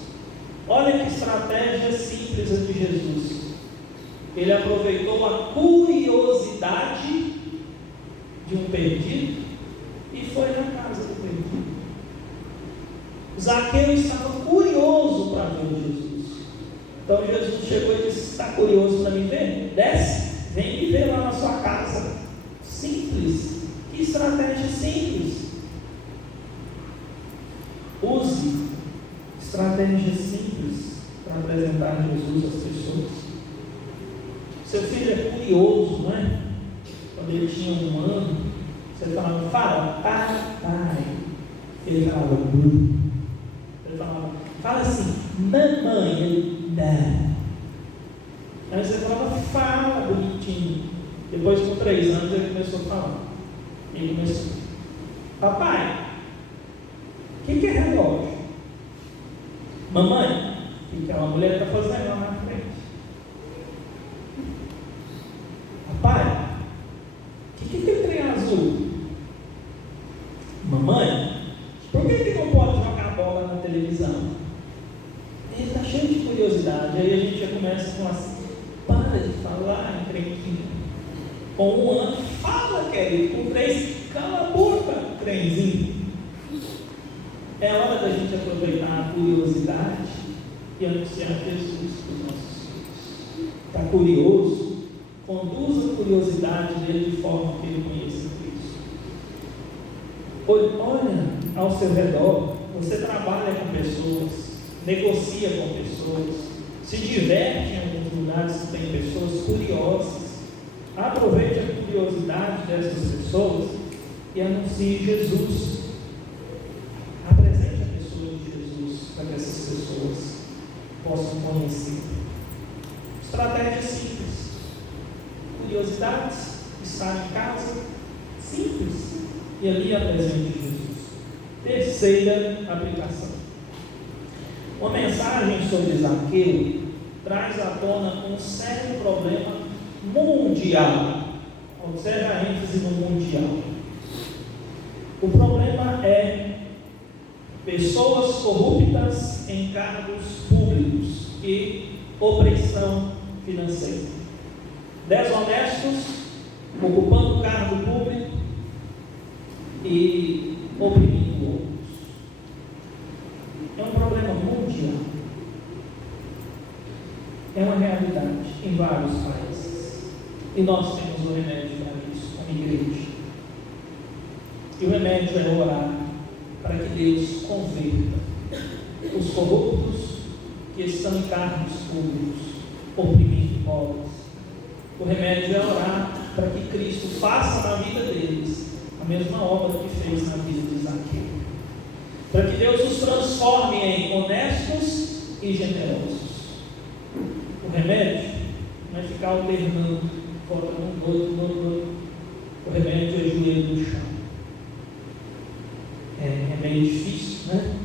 Olha que estratégia simples a de Jesus. Ele aproveitou a curiosidade de um perdido e foi na casa do perdido. Zaqueu estava curioso para ver Jesus. Então Jesus chegou e disse: está curioso para me ver? Desce, vem me ver lá na sua casa. Simples. Que estratégia simples. Use estratégias simples para apresentar Jesus às pessoas. Seu filho é curioso, não é? Quando ele tinha 1 ano, você falava: fala, pai. Ele falava: Bru. Ele falava: fala assim, mamãe. Ele: não. Aí você falava: fala, bonitinho. Depois, com 3 anos, ele começou a falar. Ele começou: papai, o que é relógio? Mamãe, o que aquela mulher está fazendo lá na frente? Papai, o que é trem azul? Mamãe, por que não pode jogar bola na televisão? Ele está cheio de curiosidade. Aí a gente já começa com assim: para de falar, encrenquinho. Com 1 ano, fala, querido. Com 3, cala a boca, trenzinho. É hora da gente aproveitar a curiosidade e anunciar Jesus para os nossos filhos. Está curioso? Conduza a curiosidade dele de forma que ele conheça Cristo. Olha ao seu redor. Você trabalha com pessoas, negocia com pessoas, se diverte em alguns lugares que tem pessoas curiosas. Aproveite a curiosidade dessas pessoas e anuncie Jesus. Apresente a pessoa de Jesus para que essas pessoas possam conhecer. Estratégia simples. Curiosidades, estar em casa, simples, e ali apresente Jesus. Terceira aplicação. Uma mensagem sobre Zaqueu traz à tona um sério problema mundial. Observe a ênfase no mundial. O problema é pessoas corruptas em cargos públicos e opressão financeira. Desonestos, ocupando cargo público e oprimindo outros. É um problema mundial. É uma realidade em vários países. E nós temos um remédio para isso, como igreja. E o remédio é orar para que Deus converta os corruptos que estão em cargos públicos, oprimindo pobres. O remédio é orar para que Cristo faça na vida deles a mesma obra que fez na vida de Zaqueu. Para que Deus os transforme em honestos e generosos. O remédio não é ficar alternando, botando um outro. O remédio é joelho no chão. É meio difícil, né?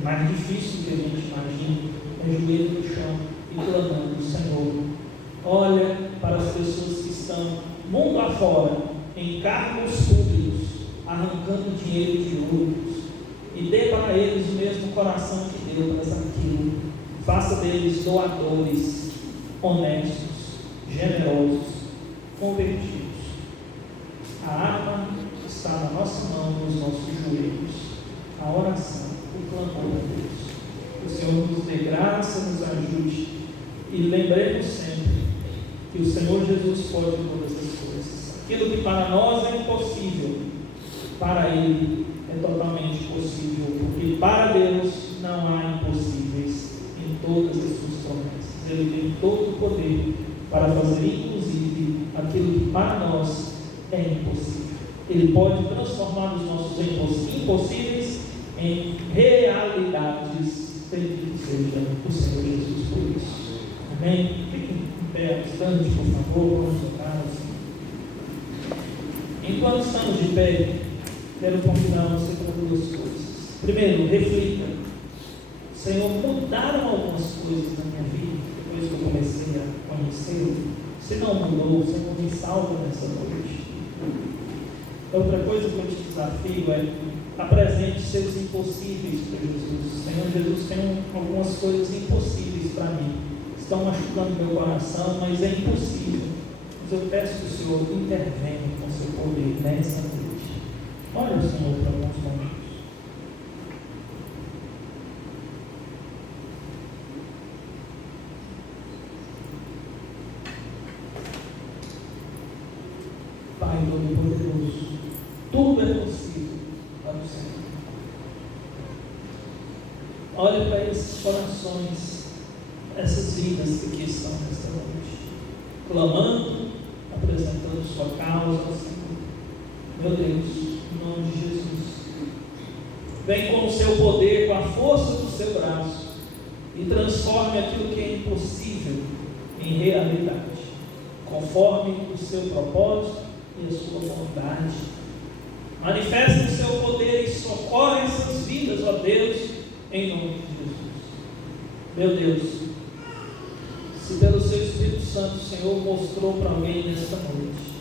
É mais difícil do que a gente imagina. É joelho no chão e clamando: Senhor, olha para as pessoas que estão mundo afora, em cargos públicos, arrancando dinheiro de outros, e dê para eles o mesmo coração que deu para Zaqueu. Faça deles doadores honestos, generosos, convertidos. A arma está na nossa mão, nos nossos joelhos. A oração, o clamor a Deus. O Senhor nos dê graça, nos ajude. E lembremos sempre que o Senhor Jesus pode todas as coisas. Aquilo que para nós é impossível, para Ele é totalmente possível, porque para Deus não há impossíveis em todas as suas promessas. Ele tem todo o poder para fazer, inclusive, aquilo que para nós é impossível. Ele pode transformar os nossos impossíveis em realidades. Bendito seja o Senhor Jesus por isso. Amém? Fiquem em pé, bastante, por favor, vamos orar. Enquanto estamos de pé, quero convidar você para duas coisas. Primeiro, reflita: Senhor, mudaram algumas coisas na minha vida depois que eu comecei a conhecê-lo? Se não mudou, Senhor, me salva nessa noite. Outra coisa que eu te desafio é: apresente seus impossíveis para Jesus. Senhor Jesus, tem algumas coisas impossíveis para mim, estão machucando meu coração, mas é impossível. Mas eu peço que o Senhor intervenha com seu poder nessa noite. Olha o Senhor por alguns momentos. Pai Todo-Poderoso, tudo é possível para o Senhor. Olha para esses corações, essas vidas que aqui estão nesta noite, clamando, apresentando sua causa ao Senhor. Meu Deus, em nome de Jesus, vem com o seu poder, com a força do seu braço, e transforme aquilo que é impossível em realidade, conforme o seu propósito e a sua vontade. Manifeste o seu poder e socorre essas vidas, ó Deus, em nome de Jesus. Meu Deus, se pelo seu Espírito Santo o Senhor mostrou para alguém nesta noite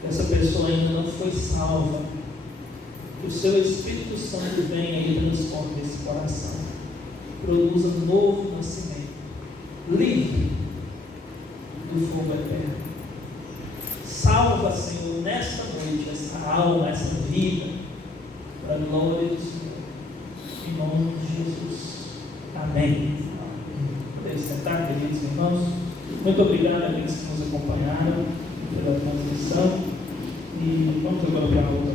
que essa pessoa ainda não foi salva, que o seu Espírito Santo venha e transforme esse coração, produza um novo nascimento, livre do fogo eterno. Salva, Senhor, nesta noite, essa alma, essa vida, para a glória do Senhor, em nome de Jesus. Amém. Podemos sentar, queridos irmãos. Muito obrigado a aqueles que nos acompanharam pela transmissão. E vamos agora para a outra.